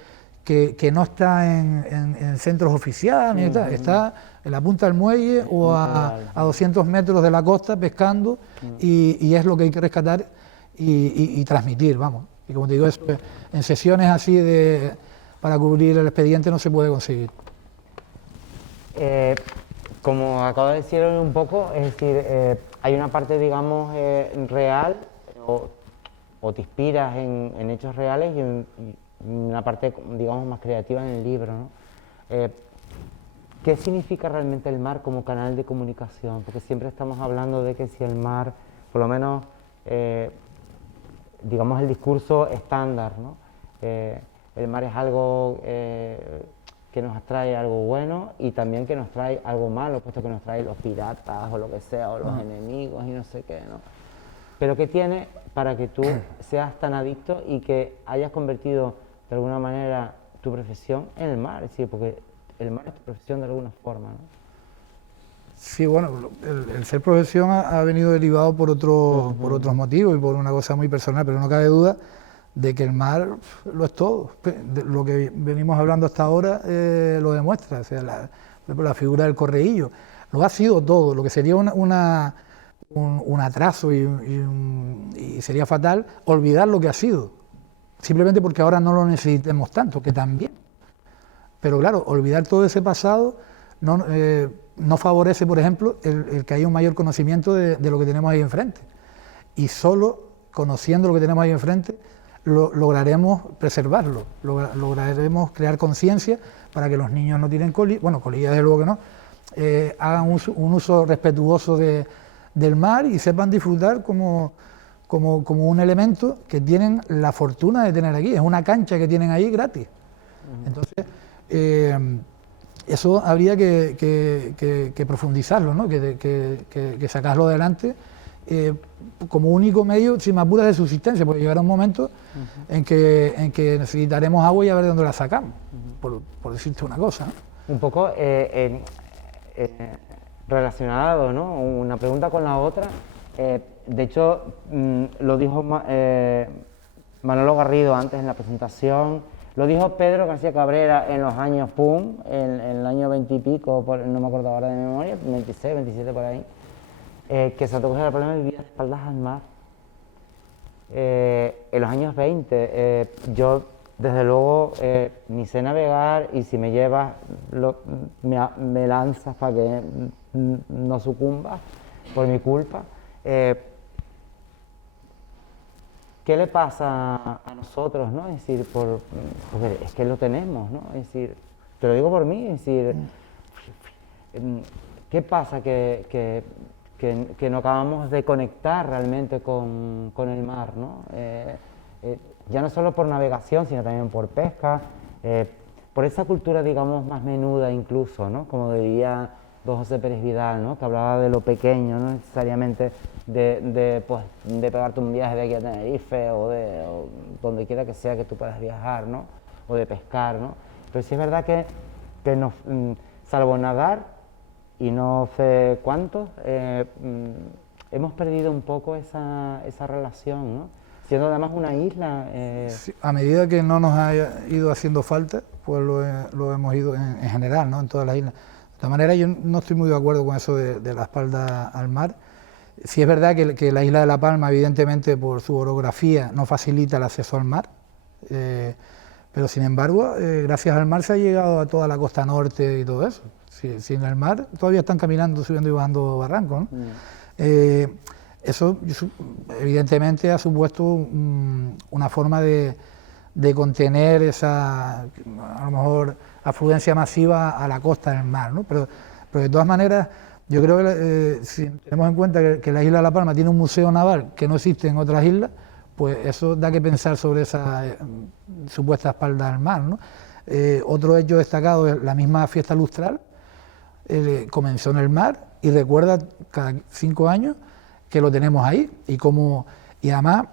no está en centros oficiales, está en la punta del muelle o a 200 metros de la costa pescando, y es lo que hay que rescatar y transmitir, vamos. Y como te digo, eso, en sesiones así para cubrir el expediente no se puede conseguir. Como acabo de decir un poco, es decir, hay una parte, digamos, real, o te inspiras en hechos reales y una parte, digamos, más creativa en el libro, ¿no? ¿Qué significa realmente el mar como canal de comunicación? Porque siempre estamos hablando de que si el mar, por lo menos, digamos, el discurso estándar, ¿no? El mar es algo que nos trae algo bueno y también que nos trae algo malo, puesto que nos trae los piratas o lo que sea, o los enemigos y no sé qué, ¿no? Pero ¿qué tiene para que tú seas tan adicto y que hayas convertido de alguna manera tu profesión en el mar? Es decir, porque el mar es tu profesión de alguna forma, ¿no? Sí, bueno, el ser profesión ha venido derivado por otros motivos y por una cosa muy personal, pero no cabe duda de que el mar lo es todo. Lo que venimos hablando hasta ahora lo demuestra, o sea, la figura del correíllo. Lo ha sido todo, lo que sería un atraso y sería fatal olvidar lo que ha sido, simplemente porque ahora no lo necesitemos tanto, que también. Pero claro, olvidar todo ese pasado no favorece, por ejemplo, el que haya un mayor conocimiento de lo que tenemos ahí enfrente. Y solo conociendo lo que tenemos ahí enfrente lograremos preservarlo, lograremos crear conciencia para que los niños no tiren colillas, bueno, colillas desde luego que no, hagan un uso respetuoso del mar y sepan disfrutar como un elemento que tienen la fortuna de tener aquí. Es una cancha que tienen ahí gratis. Entonces, eso habría que profundizarlo, ¿no? que sacarlo adelante como único medio, sin más de subsistencia, porque llegará un momento en que necesitaremos agua y a ver de dónde la sacamos, por decirte una cosa, ¿no? Un poco relacionado, ¿no? Una pregunta con la otra. De hecho, lo dijo Manolo Garrido antes en la presentación, lo dijo Pedro García Cabrera en los años en el año 20 y pico, no me acuerdo ahora de memoria, 26, 27 por ahí, que Santa Cruz de la Palma vivía de espaldas al mar. En los años 20, yo desde luego ni sé navegar, y si me llevas me lanzas para que no sucumba por mi culpa. ¿Qué le pasa a nosotros, ¿no? Es decir, porque es que lo tenemos, ¿no? Es decir, te lo digo por mí, es decir, ¿qué pasa que no acabamos de conectar realmente con el mar, ¿no? Ya no solo por navegación, sino también por pesca, por esa cultura, digamos, más menuda incluso, ¿no? Como diría don José Pérez Vidal, ¿no? Que hablaba de lo pequeño, no necesariamente de pegarte un viaje de aquí a Tenerife o donde quiera que sea que tú puedas viajar, ¿no? O de pescar, ¿no? Pero sí es verdad que nos, salvo nadar y no sé cuántos, hemos perdido un poco esa relación, ¿no? Siendo además una isla. Sí, a medida que no nos ha ido haciendo falta, pues lo hemos ido en general, ¿no? En todas las islas. De todas maneras, yo no estoy muy de acuerdo con eso de la espalda al mar. Sí es verdad que la isla de La Palma, evidentemente, por su orografía, no facilita el acceso al mar, pero sin embargo, gracias al mar se ha llegado a toda la costa norte y todo eso. Sin el mar todavía están caminando, subiendo y bajando barrancos, ¿no? Eso evidentemente ha supuesto una forma de contener esa, a lo mejor, afluencia masiva a la costa del mar, ¿no? Pero de todas maneras, yo creo que si tenemos en cuenta que la isla de La Palma tiene un museo naval que no existe en otras islas, pues eso da que pensar sobre esa supuesta espalda del mar, ¿no? Otro hecho destacado es la misma fiesta lustral, comenzó en el mar y recuerda cada 5 años que lo tenemos ahí, y además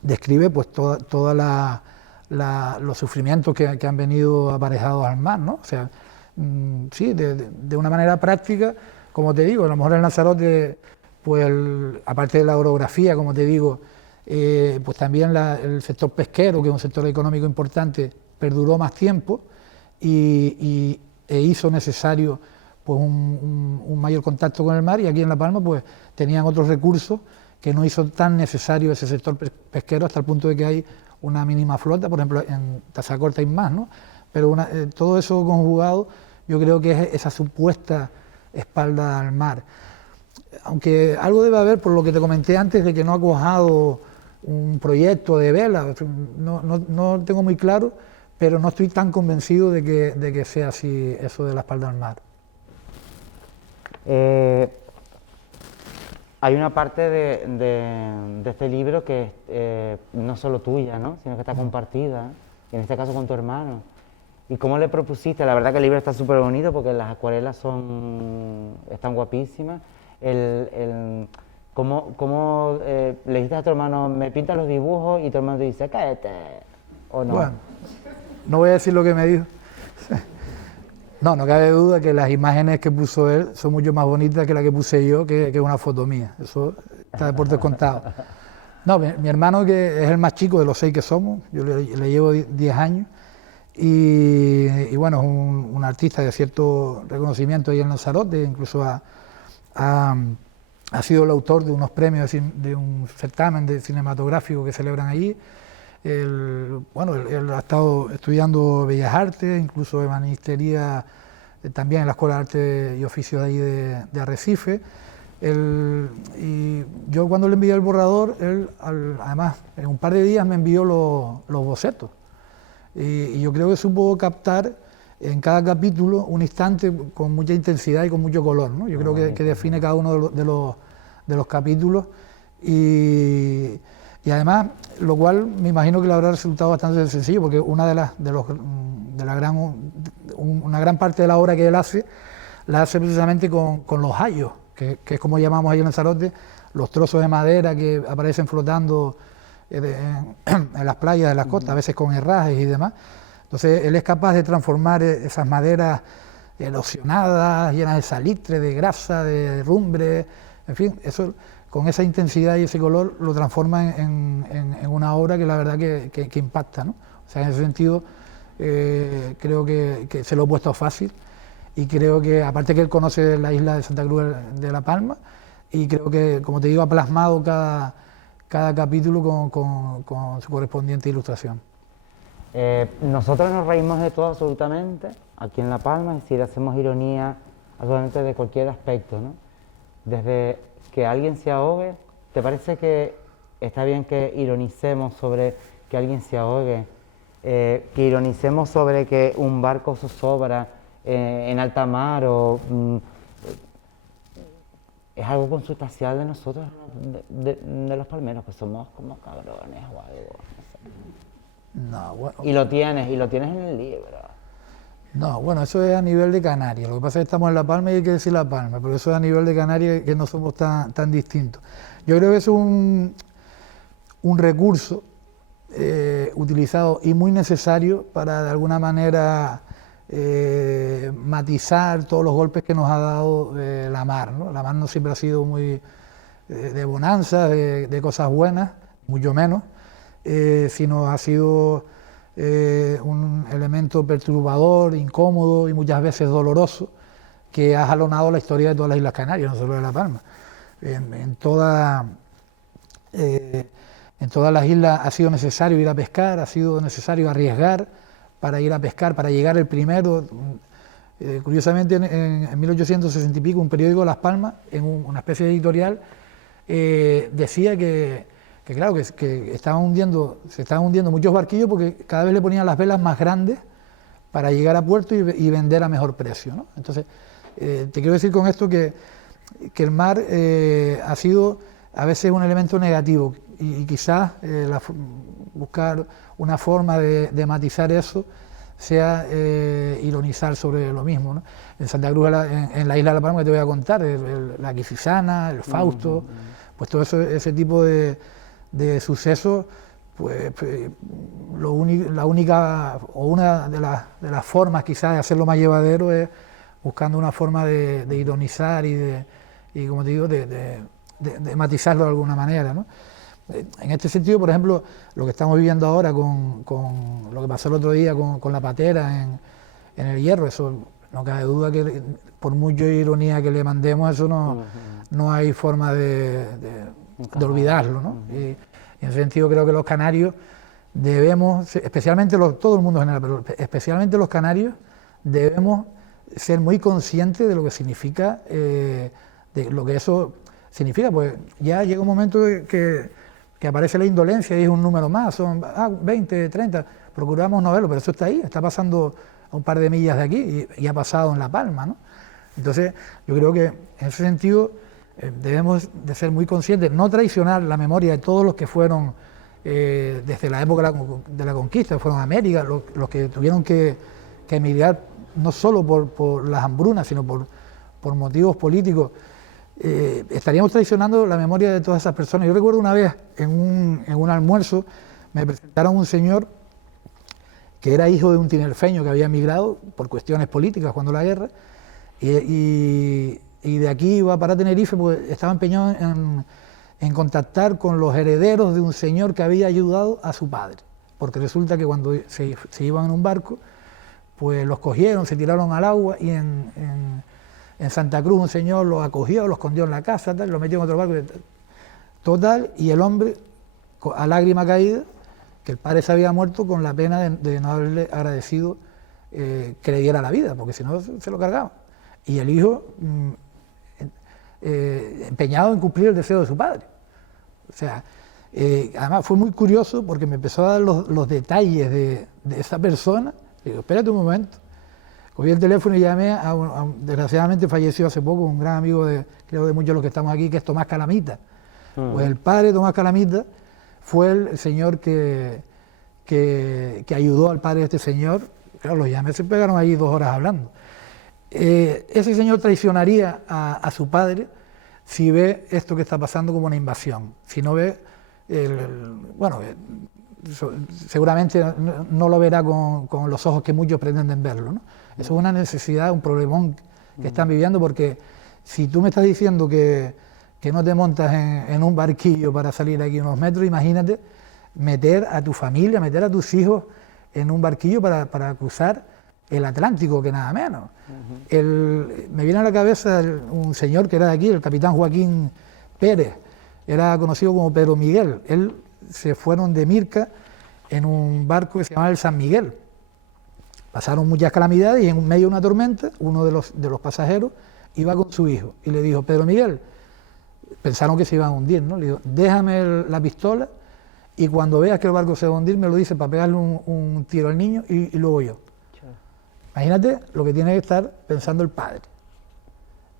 describe pues todos los sufrimientos que han venido aparejados al mar, ¿no? O sea, sí, de una manera práctica, como te digo, a lo mejor el Lanzarote, pues aparte de la orografía, como te digo, pues también el sector pesquero, que es un sector económico importante, perduró más tiempo e hizo necesario pues un mayor contacto con el mar, y aquí en La Palma pues tenían otros recursos que no hizo tan necesario ese sector pesquero, hasta el punto de que hay una mínima flota, por ejemplo en Tazacorte hay más, ¿no? Pero todo eso conjugado, yo creo que es esa supuesta espalda al mar. Aunque algo debe haber, por lo que te comenté antes, de que no ha cuajado un proyecto de vela, no tengo muy claro, pero no estoy tan convencido de que sea así eso de la espalda al mar. Hay una parte de este libro que es no solo tuya, ¿no? Sino que está compartida, y en este caso con tu hermano. ¿Y cómo le propusiste? La verdad que el libro está súper bonito porque las acuarelas están guapísimas. ¿Cómo le dijiste a tu hermano, me pintas los dibujos, y tu hermano te dice, cállate, o no? Bueno, no voy a decir lo que me dijo. No cabe duda que las imágenes que puso él son mucho más bonitas que las que puse yo, que es una foto mía. Eso está por descontado. No, mi hermano, que es el más chico de los 6 que somos, yo le llevo 10 años, y bueno, es un artista de cierto reconocimiento ahí en Lanzarote, incluso ha sido el autor de unos premios de un certamen cinematográfico que celebran allí. Él ha estado estudiando Bellas Artes, incluso ebanistería también en la Escuela de Arte y Oficios de ahí de Arrecife. Y yo, cuando le envié el borrador, él además en un par de días me envió los bocetos, y yo creo que supo captar en cada capítulo un instante con mucha intensidad y con mucho color, ¿no? Yo creo que define cada uno de los capítulos, y además, lo cual me imagino que le habrá resultado bastante sencillo, porque una de una gran parte de la obra que él hace, la hace precisamente con los hayos, que es como llamamos ahí en Lanzarote, los trozos de madera que aparecen flotando en las playas de las costas, a veces con herrajes y demás. Entonces él es capaz de transformar esas maderas erosionadas, llenas de salitre, de grasa, de rumbre, en fin, eso con esa intensidad y ese color lo transforma en una obra que la verdad que impacta, ¿no? O sea, en ese sentido creo que se lo he puesto fácil y creo que, aparte que él conoce la isla de Santa Cruz de la Palma, y creo que, como te digo, ha plasmado cada capítulo con su correspondiente ilustración. Nosotros nos reímos de todo absolutamente, aquí en La Palma, es decir, hacemos ironía absolutamente de cualquier aspecto, ¿no? Desde que alguien se ahogue, ¿te parece que está bien que ironicemos sobre que alguien se ahogue? Que ironicemos sobre que un barco zozobra en alta mar o... es algo consustancial de nosotros, de los palmeros, que somos como cabrones o algo. No, bueno. Y lo tienes en el libro. No, bueno, eso es a nivel de Canarias. Lo que pasa es que estamos en La Palma y hay que decir La Palma, pero eso es a nivel de Canarias, que no somos tan distintos. Yo creo que es un recurso utilizado y muy necesario para, de alguna manera, matizar todos los golpes que nos ha dado la mar, ¿no? La mar no siempre ha sido muy de bonanza, de cosas buenas, mucho menos, sino ha sido un elemento perturbador, incómodo y muchas veces doloroso, que ha jalonado la historia de todas las Islas Canarias, no solo de La Palma. En todas las islas ha sido necesario ir a pescar, ha sido necesario arriesgar para ir a pescar, para llegar el primero. Curiosamente, en 1860 y pico, un periódico de Las Palmas, en una especie de editorial, decía que claro, que se estaban hundiendo muchos barquillos porque cada vez le ponían las velas más grandes para llegar a puerto y vender a mejor precio, ¿no? Entonces, te quiero decir con esto que el mar ha sido a veces un elemento negativo y quizás buscar una forma de matizar eso sea ironizar sobre lo mismo, ¿no? En Santa Cruz, en la isla de La Palma, que te voy a contar, la Quisisana, el Fausto, pues todo eso, ese tipo de sucesos, pues la única o una de las formas quizás de hacerlo más llevadero es buscando una forma de ironizar y como te digo, de matizarlo de alguna manera, ¿no? En este sentido, por ejemplo, lo que estamos viviendo ahora con lo que pasó el otro día con la patera en el Hierro, eso no cabe duda que por mucha ironía que le mandemos, eso no hay forma de olvidarlo, ¿no? Y en ese sentido creo que los canarios debemos, especialmente todo el mundo en general, pero especialmente los canarios, debemos ser muy conscientes de lo que significa, de lo que eso significa, pues ya llega un momento que aparece la indolencia y es un número más, son 20, 30, procuramos no verlo, pero eso está ahí, está pasando a un par de millas de aquí y ha pasado en La Palma, ¿no? Entonces yo creo que en ese sentido debemos de ser muy conscientes, no traicionar la memoria de todos los que fueron desde la época de la conquista, fueron a América, los que tuvieron que emigrar no solo por las hambrunas, sino por motivos políticos. Estaríamos traicionando la memoria de todas esas personas. Yo recuerdo una vez en un almuerzo me presentaron un señor que era hijo de un tinerfeño que había emigrado por cuestiones políticas cuando la guerra y de aquí iba para Tenerife porque estaba empeñado en contactar con los herederos de un señor que había ayudado a su padre, porque resulta que cuando se iban en un barco, pues los cogieron, se tiraron al agua y en Santa Cruz un señor los acogió, los escondió en la casa, lo metió en otro barco, total, y el hombre, a lágrima caída, que el padre se había muerto con la pena de no haberle agradecido que le diera la vida, porque si no se lo cargaba. Y el hijo empeñado en cumplir el deseo de su padre. O sea, además fue muy curioso porque me empezó a dar los detalles de esa persona. Digo, espérate un momento. Cogí el teléfono y llamé desgraciadamente falleció hace poco, un gran amigo creo de muchos de los que estamos aquí, que es Tomás Calamita. Pues el padre de Tomás Calamita fue el señor que ayudó al padre de este señor, Claro, los llames se pegaron allí 2 horas hablando. Ese señor traicionaría a su padre si ve esto que está pasando como una invasión. Si no ve, seguramente no lo verá con los ojos que muchos pretenden verlo, ¿no? Eso es una necesidad, un problemón que están viviendo, porque si tú me estás diciendo que no te montas en un barquillo para salir aquí unos metros, imagínate meter a tu familia, meter a tus hijos en un barquillo para cruzar el Atlántico, que nada menos. Me viene a la cabeza un señor que era de aquí, el capitán Joaquín Pérez, era conocido como Pedro Miguel. Él se fueron de Mirca en un barco que se llamaba el San Miguel. Pasaron muchas calamidades y en medio de una tormenta, uno de los pasajeros iba con su hijo y le dijo: Pedro Miguel, pensaron que se iban a hundir, ¿no? Le dijo: déjame la pistola y cuando veas que el barco se va a hundir me lo dices para pegarle un tiro al niño y luego yo. Imagínate lo que tiene que estar pensando el padre.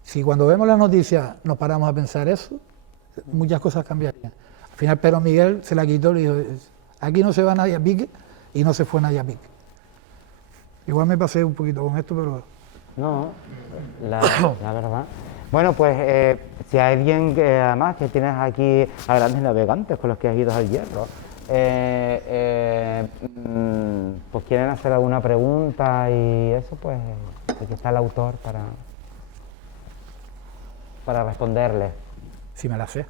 Si cuando vemos las noticias nos paramos a pensar eso, muchas cosas cambiarían. Al final Pedro Miguel se la quitó y le dijo: aquí no se va nadie a pique, y no se fue nadie a pique. Igual me pasé un poquito con esto, pero... No, la verdad. Bueno, pues si hay alguien que además que tienes aquí a grandes navegantes con los que has ido al Hierro, pues quieren hacer alguna pregunta y eso, pues aquí está el autor para responderle. Si me la sé.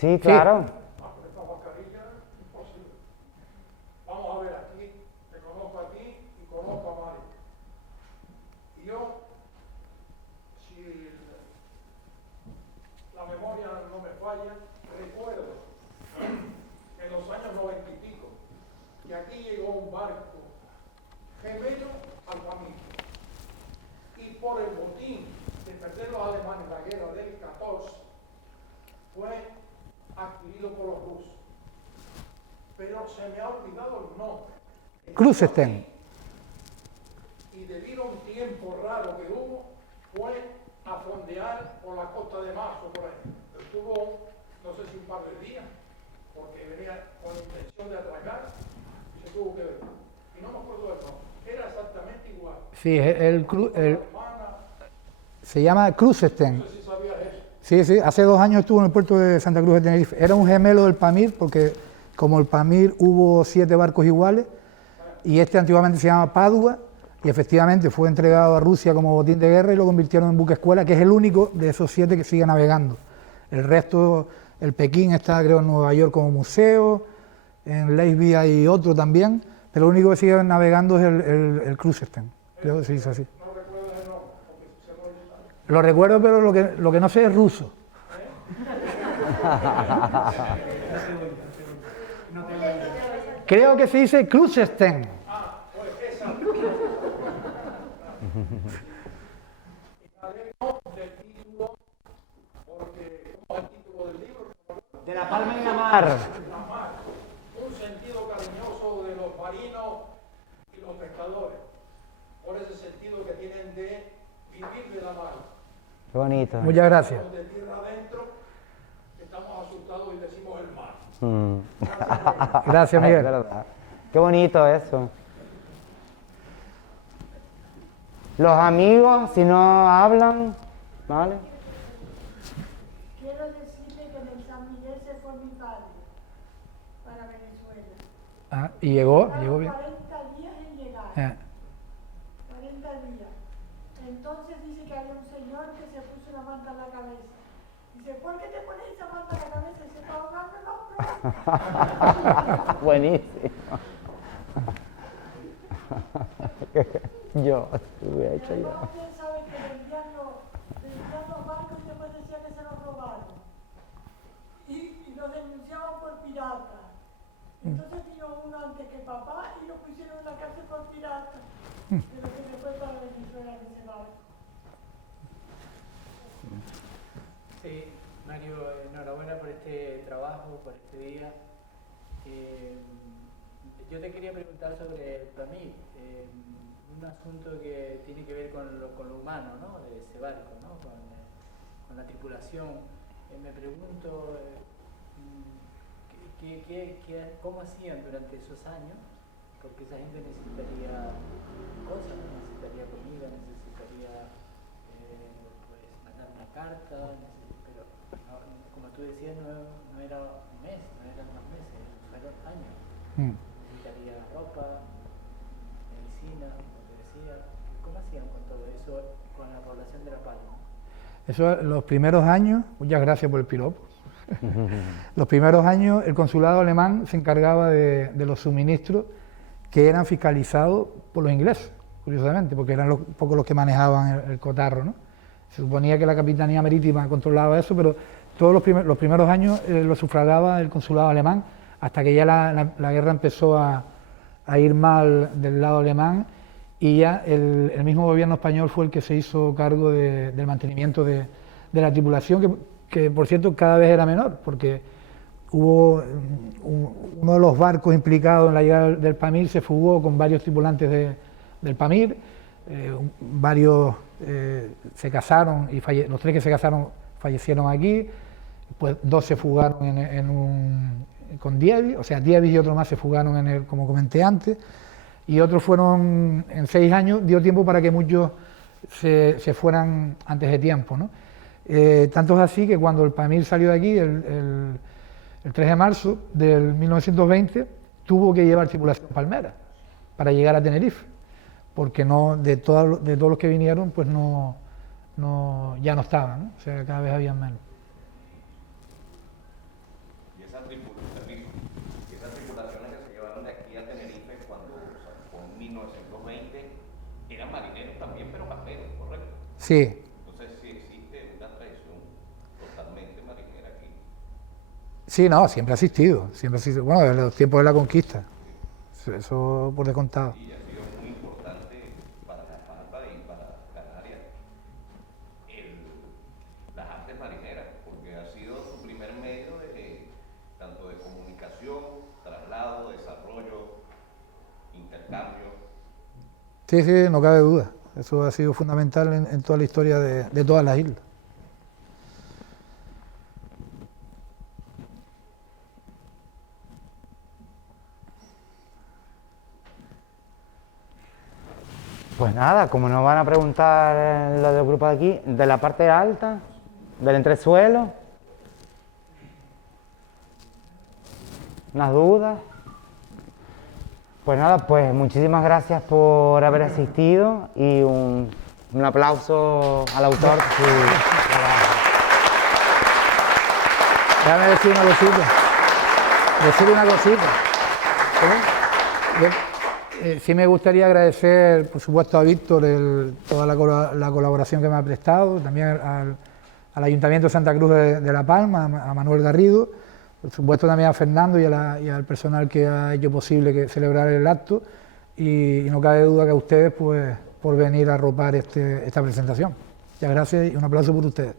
Sí, claro. Esta mascarilla es imposible. Vamos a ver, aquí te conozco a ti y conozco a Mario. Y yo, si la memoria no me falla, recuerdo en los años 90 y pico que aquí llegó un barco gemelo al Pamir. Y por el botín de perder los alemanes la guerra del 14, fue adquirido por los rusos, pero se me ha olvidado el nombre. Krusenstern. Y debido a un tiempo raro que hubo, fue a fondear por la costa de Mazo, por ahí. Estuvo, no sé si un par de días, porque venía con intención de atracar, y se tuvo que ver. Y no me acuerdo del nombre. Era exactamente igual. Sí, se llama Krusenstern. No sé si sabías eso. Sí, sí, hace 2 años estuvo en el puerto de Santa Cruz de Tenerife. Era un gemelo del Pamir, porque como el Pamir hubo 7 barcos iguales, y este antiguamente se llama Padua, y efectivamente fue entregado a Rusia como botín de guerra y lo convirtieron en buque escuela, que es el único de esos 7 que sigue navegando. El resto, el Pekín está creo en Nueva York como museo, en Leipzig hay otro también, pero el único que sigue navegando es el Krusenstern. Creo que se dice así. Lo recuerdo, pero lo que no sé es ruso. Creo que se dice Krusenstern. De la palma en la mar. Un sentido cariñoso de los marinos y los pescadores, por ese sentido que tienen de vivir de la mar. Qué bonito. Muchas gracias. De tierra adentro, estamos asustados y decimos el mar. Gracias, Es Miguel. verdad. Qué bonito eso. Los amigos, si no hablan, ¿vale? Quiero decirle que en el San Miguel se fue mi padre para Venezuela. Ah, y llegó Tardaron bien. 40 días en llegar. 40 días. Entonces dice que había un señor que se puso una manta en la cabeza. Dice: ¿por qué te pones esa manta en la cabeza? Y se está ahogando el hombre. Buenísimo. Yo hubiera hecho yo. Además, usted sabe que vendían los barcos y después decían que se los robaron. Y los denunciaban por pirata. Entonces vino uno antes que papá y lo pusieron en la cárcel por pirata. De lo que se fue para Venezuela en ese barco. Sí, Mario, enhorabuena por este trabajo, por este día. Yo te quería preguntar sobre el Pamir. un asunto que tiene que ver con lo humano, ¿no? De ese barco, ¿no? Con la tripulación. Me pregunto cómo hacían durante esos años, porque esa gente necesitaría cosas, ¿no? Necesitaría comida, necesitaría pues, mandar una carta, pero no, como tú decías, no era un mes, no eran unos meses, fueron años. Necesitaría ropa, medicina, como te decía. ¿Cómo hacían con todo eso, con la población de La Palma? Eso, los primeros años, muchas gracias por el piropo. Los primeros años el consulado alemán se encargaba de los suministros que eran fiscalizados por los ingleses, curiosamente, porque eran un poco los que manejaban el cotarro, ¿no? Se suponía que la Capitanía Marítima controlaba eso, pero todos los primeros años lo sufragaba el consulado alemán, hasta que ya la guerra empezó a ir mal del lado alemán, y ya el mismo gobierno español fue el que se hizo cargo del mantenimiento de la tripulación, que por cierto cada vez era menor, porque hubo uno de los barcos implicados en la llegada del Pamir se fugó con varios tripulantes del Pamir, varios se casaron y los 3 que se casaron fallecieron aquí, pues 2 se fugaron con Dievis, o sea, Dievis y otro más se fugaron como comenté antes, y otros fueron en 6 años, dio tiempo para que muchos se fueran antes de tiempo, ¿no? Tanto es así que cuando el Pamir salió de aquí, el 3 de marzo del 1920, tuvo que llevar tripulación palmera para llegar a Tenerife, porque de todos los que vinieron, pues ya no estaban, ¿no? O sea, cada vez habían menos. Y esas tripulaciones que se llevaron de aquí a Tenerife cuando zarpó en 1920 eran marineros también, pero palmeros, ¿correcto? Sí. Sí, no, siempre ha existido, bueno, desde los tiempos de la conquista, eso por descontado. Y ha sido muy importante para La Palma y para Canarias las artes marineras, porque ha sido su primer medio tanto de comunicación, traslado, desarrollo, intercambio. Sí, no cabe duda, eso ha sido fundamental en toda la historia de todas las islas. Pues nada, como nos van a preguntar los del grupo de aquí, de la parte alta, del entresuelo, unas dudas. Pues nada, pues muchísimas gracias por haber asistido y un aplauso al autor. Déjame decir una cosita. Sí me gustaría agradecer, por supuesto, a Víctor toda la colaboración que me ha prestado, también al Ayuntamiento de Santa Cruz de La Palma, a Manuel Garrido, por supuesto también a Fernando y al personal que ha hecho posible celebrar el acto, y no cabe duda que a ustedes pues, por venir a arropar esta presentación. Muchas gracias y un aplauso por ustedes.